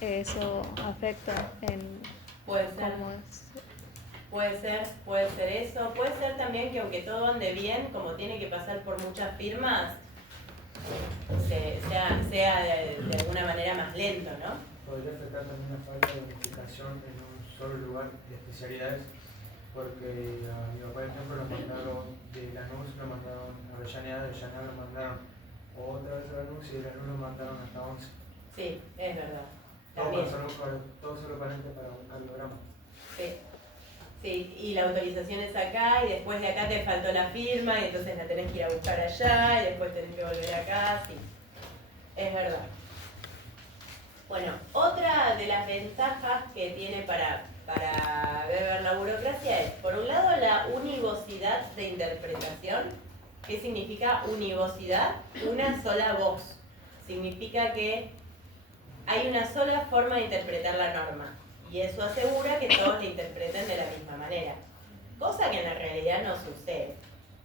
eso afecta en Puede ser. cómo es. Puede ser eso. Puede ser también que aunque todo ande bien, como tiene que pasar por muchas firmas, sea de alguna manera más lento, ¿no? Podría afectar también la falta de unificación en un solo lugar de especialidades, porque a mi papá, por ejemplo, lo mandaron de Lanús, lo mandaron a Avellaneda, de Avellaneda lo mandaron otra vez a Lanús y de Lanús lo mandaron hasta 11. Sí, es verdad. Todo También. solo para un cardiograma. Sí. Sí, y la autorización es acá y después de acá te faltó la firma y entonces la tenés que ir a buscar allá y después tenés que volver acá, sí. Es verdad. Bueno, otra de las ventajas que tiene para Weber la burocracia es, por un lado, la univocidad de interpretación. ¿Qué significa univocidad? Una sola voz. Significa que hay una sola forma de interpretar la norma. Y eso asegura que todos la interpreten de la misma manera. Cosa que en la realidad no sucede.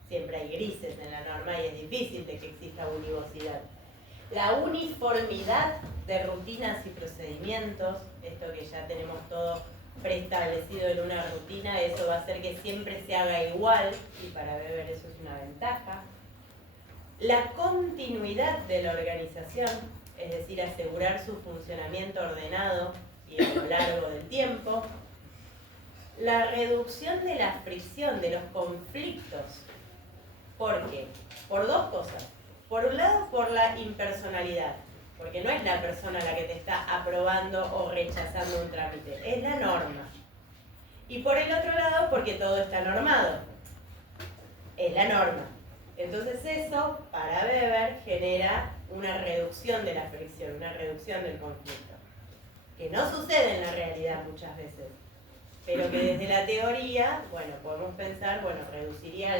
Siempre hay grises en la norma y es difícil de que exista univocidad. La uniformidad de rutinas y procedimientos, esto que ya tenemos todo preestablecido en una rutina, eso va a hacer que siempre se haga igual, y para Weber eso es una ventaja. La continuidad de la organización, es decir, asegurar su funcionamiento ordenado y a lo largo del tiempo. La reducción de la fricción, de los conflictos. ¿Por qué? Por dos cosas. Por un lado, por la impersonalidad, porque no es la persona la que te está aprobando o rechazando un trámite, es la norma. Y por el otro lado, porque todo está normado, es la norma. Entonces eso, para Weber, genera una reducción de la fricción, una reducción del conflicto, que no sucede en la realidad muchas veces, pero que desde la teoría, bueno, podemos pensar, bueno, reduciría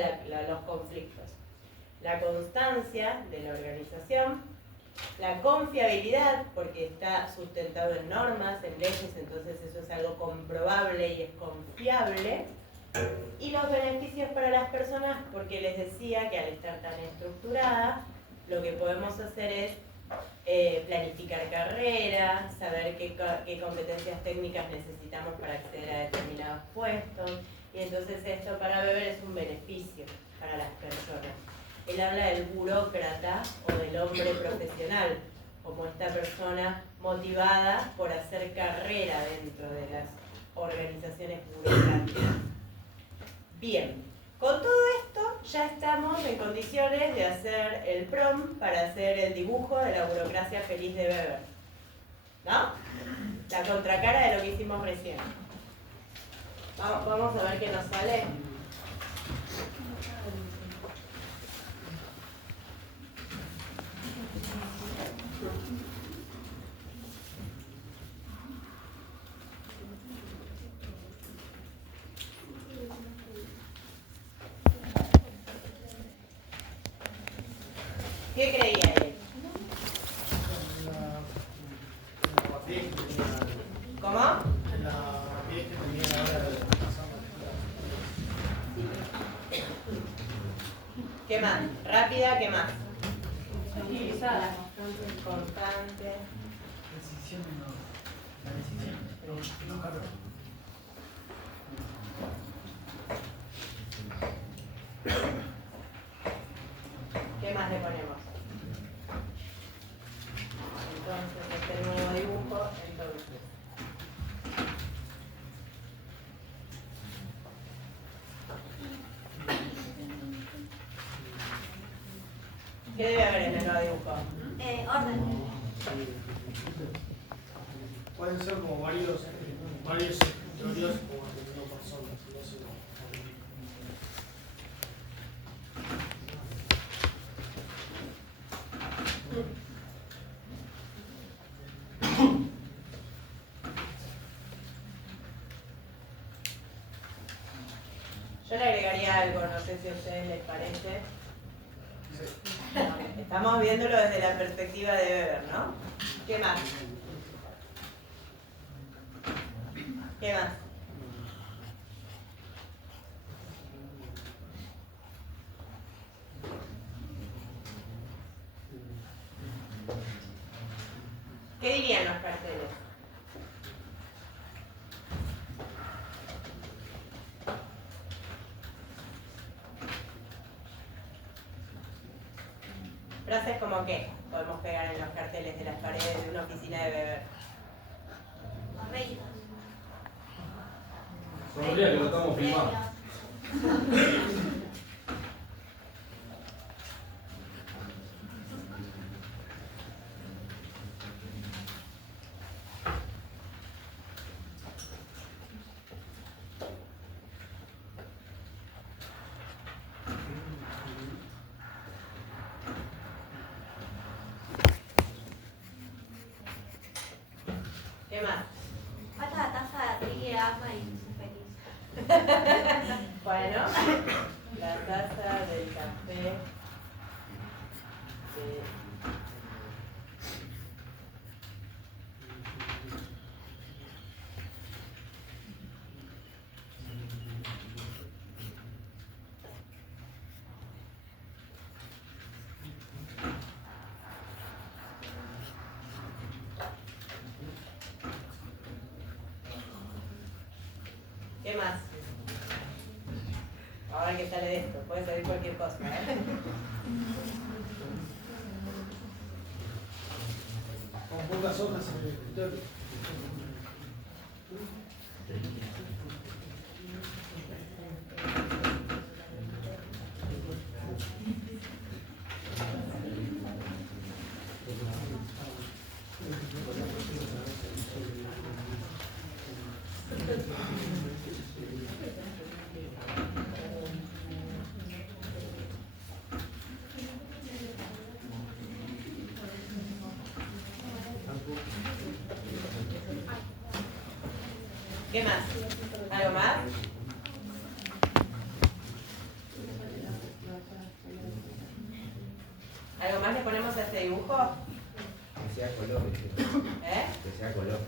los conflictos. La constancia de la organización, la confiabilidad, porque está sustentado en normas, en leyes, entonces eso es algo comprobable y es confiable, y los beneficios para las personas, porque les decía que al estar tan estructurada, lo que podemos hacer es planificar carrera, saber qué competencias técnicas necesitamos para acceder a determinados puestos, y entonces esto para Weber es un beneficio para las personas. Él habla del burócrata o del hombre profesional, como esta persona motivada por hacer carrera dentro de las organizaciones burocráticas. Bien, con todo esto ya estamos en condiciones de hacer el prompt para hacer el dibujo de la burocracia feliz de Weber, ¿no? La contracara de lo que hicimos recién. Vamos a ver qué nos sale. ¿Qué creía él? La rapidez que tenía. ¿Cómo? La rapidez que tenía a la hora de pasar ¿Qué más? Rápida, ¿qué más? Agilizada. Constante. decisión, la decisión, no cargo. ¿Qué más le ponemos? Entonces, este nuevo dibujo, entonces. ¿Qué debe haber en el nuevo dibujo? Orden. Pueden ser como varios teorías como atendiendo personas. No sé. Yo le agregaría algo, no sé si a ustedes les parece. Estamos viéndolo desde la perspectiva de Weber, ¿no? ¿Qué más? ¿Qué más? ¿Qué dirían los carteles? Frases como qué podemos pegar en los carteles de las paredes de una oficina de Weber. Correitos. Sonría que lo estamos filmando. ¿Qué más? Falta la taza de trigger agua y soy feliz. Bueno, la taza del café de... ¿Qué más? Ahora que sale de esto, puede salir cualquier cosa, ¿eh? Con pocas hojas en el escritorio. ¿Qué más? ¿Algo más? ¿Algo más le ponemos a este dibujo? Que sea color, ¿Eh? que sea color.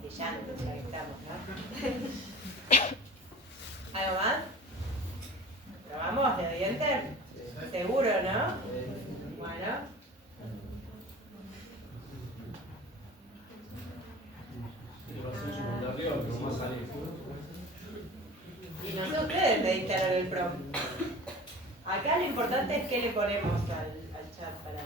Brillante, ya que estamos, ¿no? ¿Algo más? ¿Probamos? ¿Le doy enter? Seguro, ¿no? Bueno. Va a ser su de arriba, pero más salir. Y no sé ustedes me dictaron el prompt. Acá lo importante es qué le ponemos al chat para...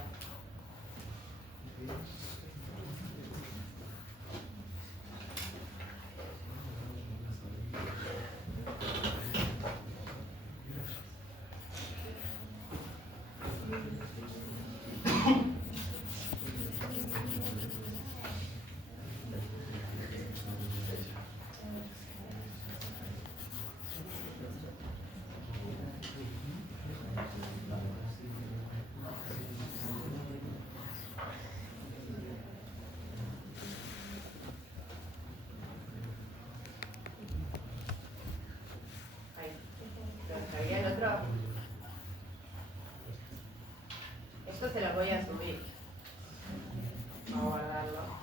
voy a subir. Vamos a guardarlo.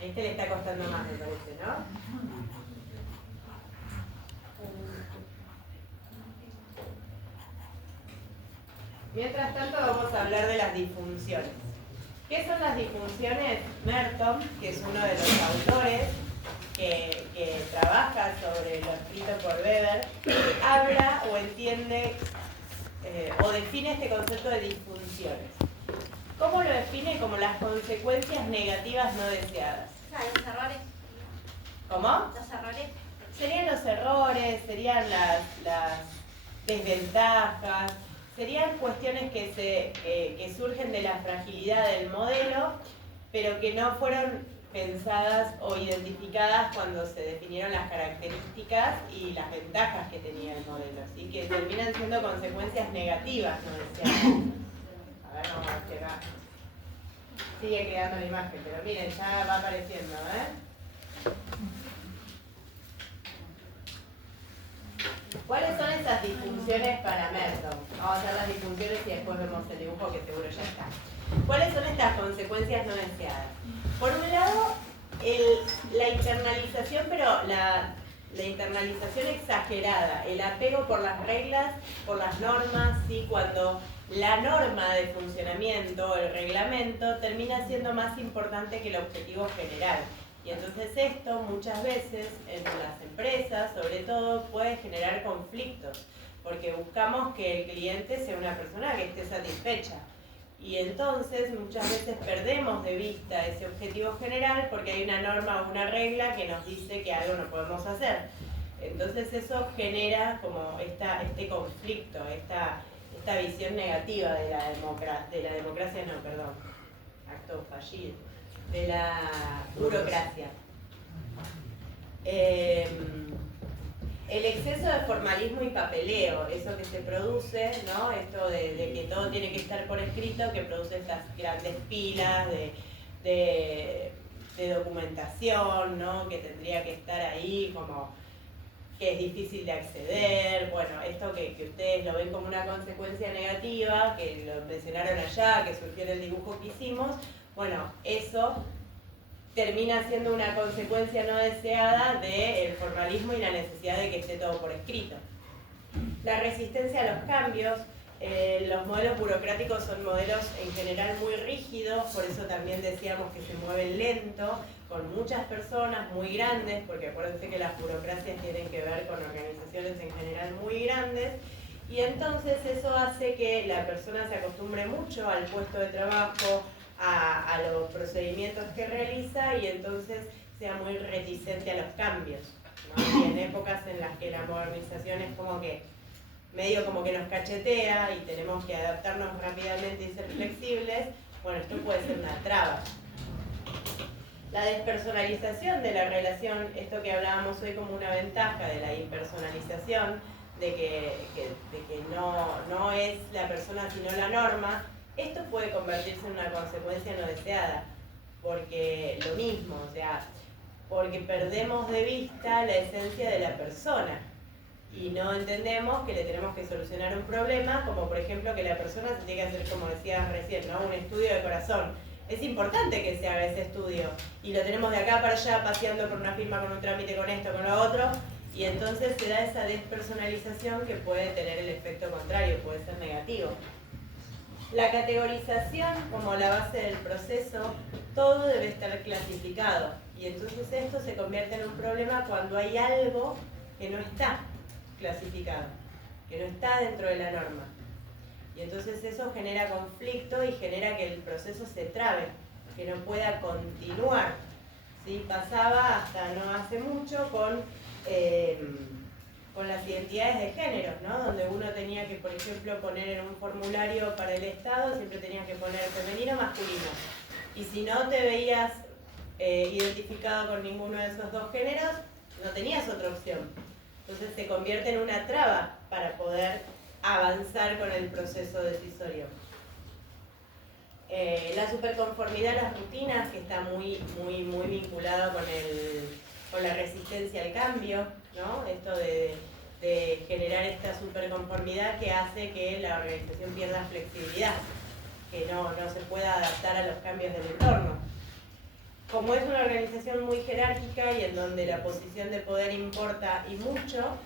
Este le está costando más, me parece, ¿no? Mientras tanto vamos a hablar de las disfunciones. ¿Qué son las disfunciones? Merton, que es uno de los autores que trabaja sobre lo escrito por Weber, habla o entiende o define este concepto de disfunciones. ¿Cómo lo define? Como las consecuencias negativas no deseadas. Los errores. ¿Cómo? Los errores. Serían los errores, serían las desventajas, serían cuestiones que surgen de la fragilidad del modelo, pero que no fueron pensadas o identificadas cuando se definieron las características y las ventajas que tenía el modelo, ¿sí? Que terminan siendo consecuencias negativas, no deseadas. A ver, vamos a ver si acá sigue quedando la imagen, pero miren, ya va apareciendo, ¿Cuáles son esas disfunciones para Merton? Vamos a hacer las disfunciones y después vemos el dibujo que seguro ya está. ¿Cuáles son estas consecuencias no deseadas? Por un lado, la internalización, pero la internalización exagerada, el apego por las reglas, por las normas, ¿sí? Cuando la norma de funcionamiento, el reglamento, termina siendo más importante que el objetivo general. Y entonces esto muchas veces en las empresas, sobre todo, puede generar conflictos, porque buscamos que el cliente sea una persona que esté satisfecha. Y entonces muchas veces perdemos de vista ese objetivo general porque hay una norma o una regla que nos dice que algo no podemos hacer. Entonces eso genera como este conflicto, esta visión negativa de la democracia, no, perdón, acto fallido, de la burocracia. El exceso de formalismo y papeleo, eso que se produce, ¿no? Esto de que todo tiene que estar por escrito, que produce estas grandes pilas de documentación, ¿no? Que tendría que estar ahí, como que es difícil de acceder. Bueno, esto que ustedes lo ven como una consecuencia negativa, que lo mencionaron allá, que surgió en el dibujo que hicimos, bueno, eso termina siendo una consecuencia no deseada del formalismo y la necesidad de que esté todo por escrito. La resistencia a los cambios, los modelos burocráticos son modelos en general muy rígidos, por eso también decíamos que se mueven lento, con muchas personas muy grandes, porque acuérdense que las burocracias tienen que ver con organizaciones en general muy grandes, y entonces eso hace que la persona se acostumbre mucho al puesto de trabajo, a los procedimientos que realiza, y entonces sea muy reticente a los cambios, ¿no? Y en épocas en las que la modernización es como que medio como que nos cachetea y tenemos que adaptarnos rápidamente y ser flexibles, bueno, esto puede ser una traba. La despersonalización de la relación, esto que hablábamos hoy como una ventaja de la impersonalización, de que no es la persona sino la norma, esto puede convertirse en una consecuencia no deseada, porque lo mismo, o sea, porque perdemos de vista la esencia de la persona y no entendemos que le tenemos que solucionar un problema, como por ejemplo que la persona se tiene que hacer, como decías recién, ¿no? Un estudio de corazón. Es importante que se haga ese estudio y lo tenemos de acá para allá paseando por una firma, con un trámite, con esto, con lo otro, y entonces se da esa despersonalización que puede tener el efecto contrario, puede ser negativo. La categorización como la base del proceso, todo debe estar clasificado y entonces esto se convierte en un problema cuando hay algo que no está clasificado, que no está dentro de la norma. Y entonces eso genera conflicto y genera que el proceso se trabe, que no pueda continuar. ¿Sí? Pasaba hasta no hace mucho con las identidades de género, ¿no? Donde uno tenía que, por ejemplo, poner en un formulario para el Estado, siempre tenías que poner femenino o masculino. Y si no te veías identificado con ninguno de esos dos géneros, no tenías otra opción. Entonces se convierte en una traba para poder avanzar con el proceso decisorio. La superconformidad a las rutinas, que está muy vinculado con la resistencia al cambio, ¿no? Esto de generar esta superconformidad que hace que la organización pierda flexibilidad, que no se pueda adaptar a los cambios del entorno. Como es una organización muy jerárquica y en donde la posición de poder importa y mucho,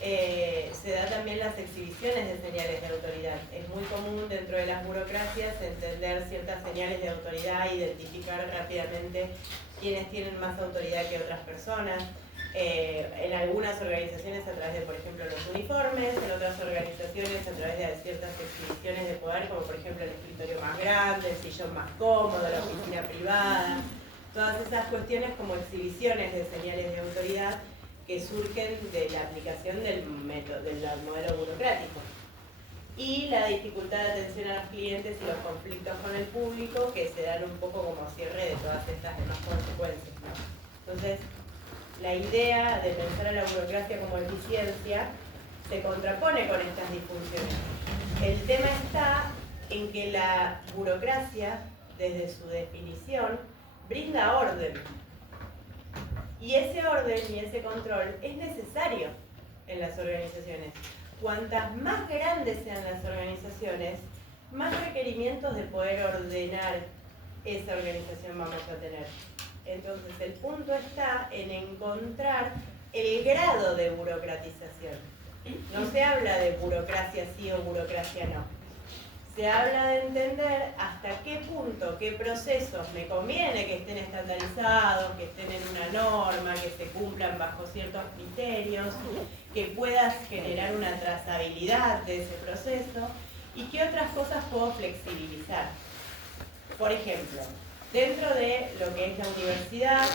se da también las exhibiciones de señales de autoridad. Es muy común dentro de las burocracias entender ciertas señales de autoridad, identificar rápidamente quiénes tienen más autoridad que otras personas. En algunas organizaciones a través de, por ejemplo, los uniformes, en otras organizaciones a través de ciertas exhibiciones de poder, como por ejemplo el escritorio más grande, el sillón más cómodo, la oficina privada. Todas esas cuestiones como exhibiciones de señales de autoridad que surgen de la aplicación del modelo burocrático. Y la dificultad de atención a los clientes y los conflictos con el público que se dan un poco como cierre de todas estas demás consecuencias, ¿no? Entonces, la idea de pensar a la burocracia como eficiencia se contrapone con estas disfunciones. El tema está en que la burocracia, desde su definición, brinda orden. Y ese orden y ese control es necesario en las organizaciones. Cuantas más grandes sean las organizaciones, más requerimientos de poder ordenar esa organización vamos a tener. Entonces el punto está en encontrar el grado de burocratización. No se habla de burocracia sí o burocracia no. Se habla de entender hasta qué punto, qué procesos me conviene que estén estandarizados, que estén en una norma, que se cumplan bajo ciertos criterios, que puedas generar una trazabilidad de ese proceso y qué otras cosas puedo flexibilizar. Por ejemplo, dentro de lo que es la universidad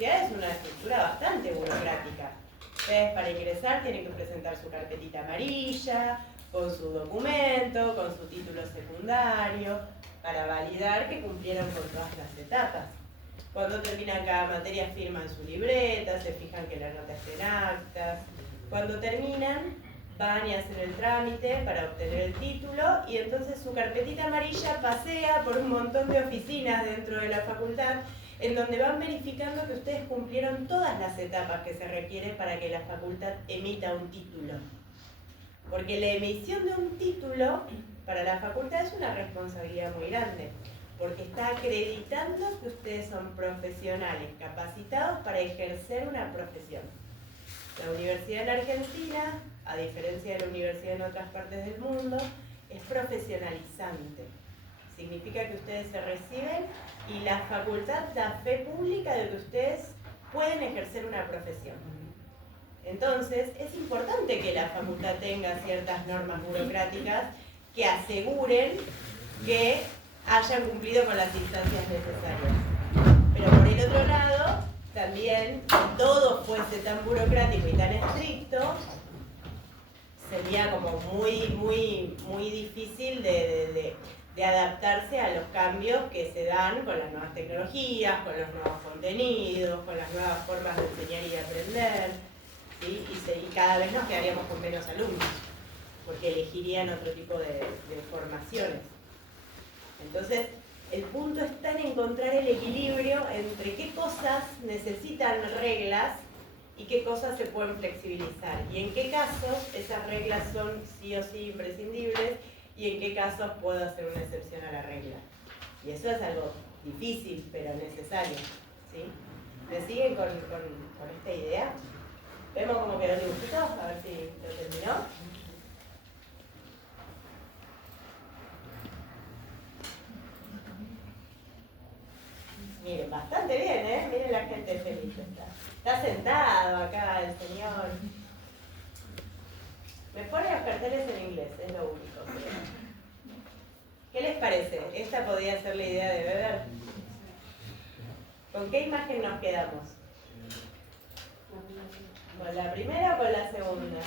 es una estructura bastante burocrática. Ustedes para ingresar tienen que presentar su carpetita amarilla, con su documento, con su título secundario, para validar que cumplieron con todas las etapas. Cuando terminan cada materia firman su libreta, se fijan que la nota esté en actas. Cuando terminan, van y hacen el trámite para obtener el título y entonces su carpetita amarilla pasea por un montón de oficinas dentro de la facultad en donde van verificando que ustedes cumplieron todas las etapas que se requieren para que la facultad emita un título. Porque la emisión de un título para la facultad es una responsabilidad muy grande, porque está acreditando que ustedes son profesionales capacitados para ejercer una profesión. La universidad en Argentina, a diferencia de la universidad en otras partes del mundo, es profesionalizante. Significa que ustedes se reciben y la facultad da fe pública de que ustedes pueden ejercer una profesión. Entonces, es importante que la facultad tenga ciertas normas burocráticas que aseguren que hayan cumplido con las instancias necesarias. Pero por el otro lado, también, si todo fuese tan burocrático y tan estricto, sería como muy difícil de adaptarse a los cambios que se dan con las nuevas tecnologías, con los nuevos contenidos, con las nuevas formas de enseñar y de aprender. ¿Sí? Y cada vez nos quedaríamos con menos alumnos, porque elegirían otro tipo de formaciones. Entonces, el punto está en encontrar el equilibrio entre qué cosas necesitan reglas y qué cosas se pueden flexibilizar, y en qué casos esas reglas son sí o sí imprescindibles, y en qué casos puedo hacer una excepción a la regla. Y eso es algo difícil, pero necesario. ¿Sí? ¿Me siguen con esta idea? Vemos cómo quedó el dibujito, a ver si lo terminó. Miren, bastante bien, ¿eh? Miren la gente feliz está sentado acá el señor. Me ponen los carteles en inglés, es lo único. ¿Qué les parece? ¿Esta podría ser la idea de Weber? ¿Con qué imagen nos quedamos? ¿Con la primera o con la segunda?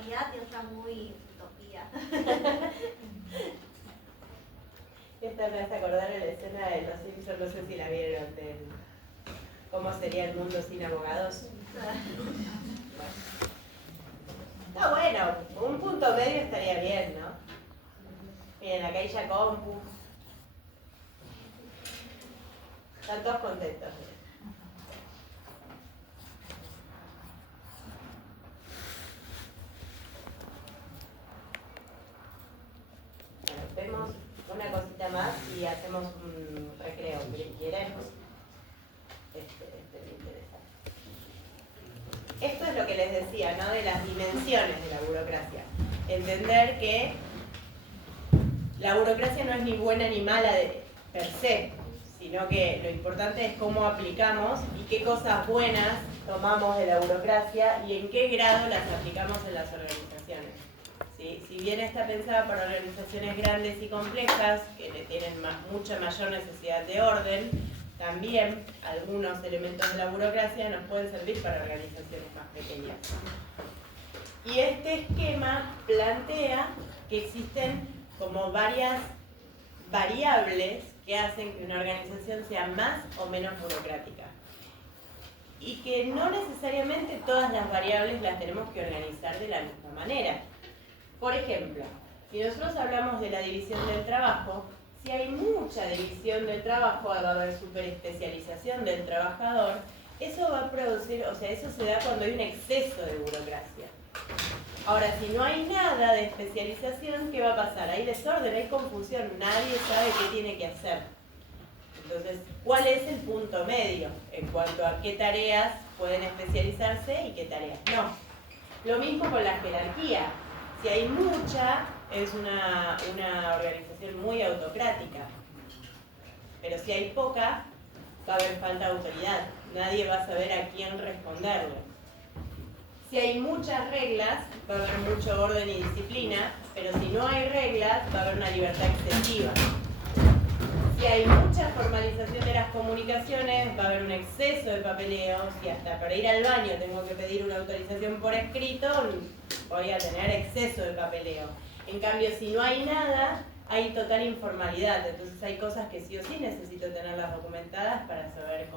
realidad y otra muy utopía. Esta me hace acordar en la escena de Los Simpsons, no sé si la vieron, de cómo sería el mundo sin abogados. Está bueno, un punto medio estaría bien, ¿no? Miren, acá hay ya compu. Están todos contentos. Bueno, vemos una cosita más y hacemos un recreo. ¿Quieren? Este me interesa. Esto es lo que les decía, ¿no? De las dimensiones de la burocracia. Entender que la burocracia no es ni buena ni mala per se, sino que lo importante es cómo aplicamos y qué cosas buenas tomamos de la burocracia y en qué grado las aplicamos en las organizaciones. ¿Sí? Si bien está pensada para organizaciones grandes y complejas, que tienen mucha mayor necesidad de orden, también algunos elementos de la burocracia nos pueden servir para organizaciones más pequeñas. Y este esquema plantea que existen como varias variables que hacen que una organización sea más o menos burocrática. Y que no necesariamente todas las variables las tenemos que organizar de la misma manera. Por ejemplo, si nosotros hablamos de la división del trabajo, si hay mucha división del trabajo, va a haber superespecialización del trabajador, eso va a producir, o sea, eso se da cuando hay un exceso de burocracia. Ahora, si no hay nada de especialización, ¿qué va a pasar? Hay desorden, hay confusión, nadie sabe qué tiene que hacer. Entonces, ¿cuál es el punto medio en cuanto a qué tareas pueden especializarse y qué tareas no? Lo mismo con la jerarquía. Si hay mucha, es una organización muy autocrática. Pero si hay poca, va a haber falta de autoridad. Nadie va a saber a quién responderle. Si hay muchas reglas, va a haber mucho orden y disciplina, pero si no hay reglas, va a haber una libertad excesiva. Si hay mucha formalización de las comunicaciones, va a haber un exceso de papeleo. Si hasta para ir al baño tengo que pedir una autorización por escrito, voy a tener exceso de papeleo. En cambio, si no hay nada, hay total informalidad. Entonces hay cosas que sí o sí necesito tenerlas documentadas para saber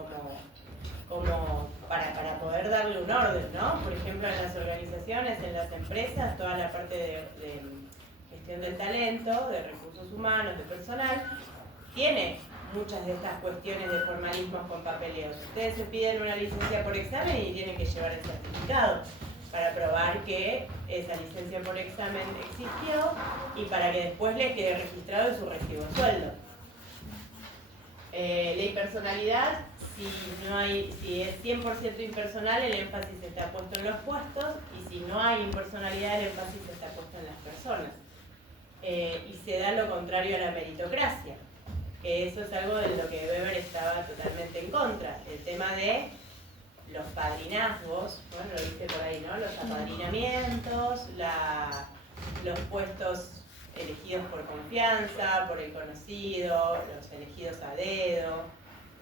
para poder darle un orden, ¿no? Por ejemplo, en las organizaciones, en las empresas, toda la parte de gestión del talento, de recursos humanos, de personal, tiene muchas de estas cuestiones de formalismos con papeleos. Ustedes se piden una licencia por examen y tienen que llevar el certificado para probar que esa licencia por examen existió y para que después les quede registrado en su recibo de sueldo. La impersonalidad, si es 100% impersonal, el énfasis está puesto en los puestos, y si no hay impersonalidad, el énfasis está puesto en las personas. Y se da lo contrario a la meritocracia, que eso es algo de lo que Weber estaba totalmente en contra. El tema de los padrinazgos, bueno, lo viste por ahí, ¿no? Los apadrinamientos, los puestos elegidos por confianza, por el conocido, los elegidos a dedo,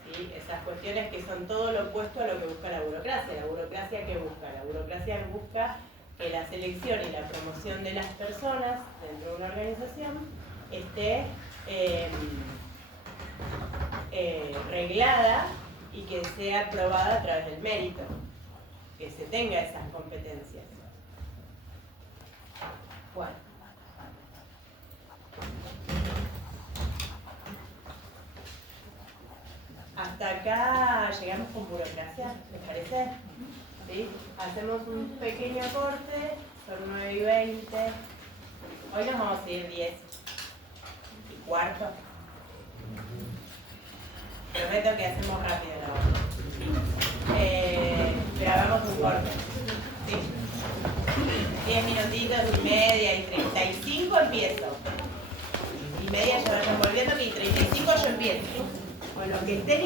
¿sí? Esas cuestiones que son todo lo opuesto a lo que busca la burocracia. ¿La burocracia qué busca? La burocracia busca que la selección y la promoción de las personas dentro de una organización esté reglada y que sea aprobada a través del mérito, que se tenga esas competencias. Bueno. Hasta acá llegamos con burocracia, ¿les parece? ¿Sí? Hacemos un pequeño corte, son 9:20. Hoy nos vamos a ir 10:15. Prometo que hacemos rápido la hora. Pero hagamos un corte. ¿Sí? 10 minutitos y media y 35 empiezo. Y media ya vayan volviendo que y 35 yo empiezo. Con lo que estén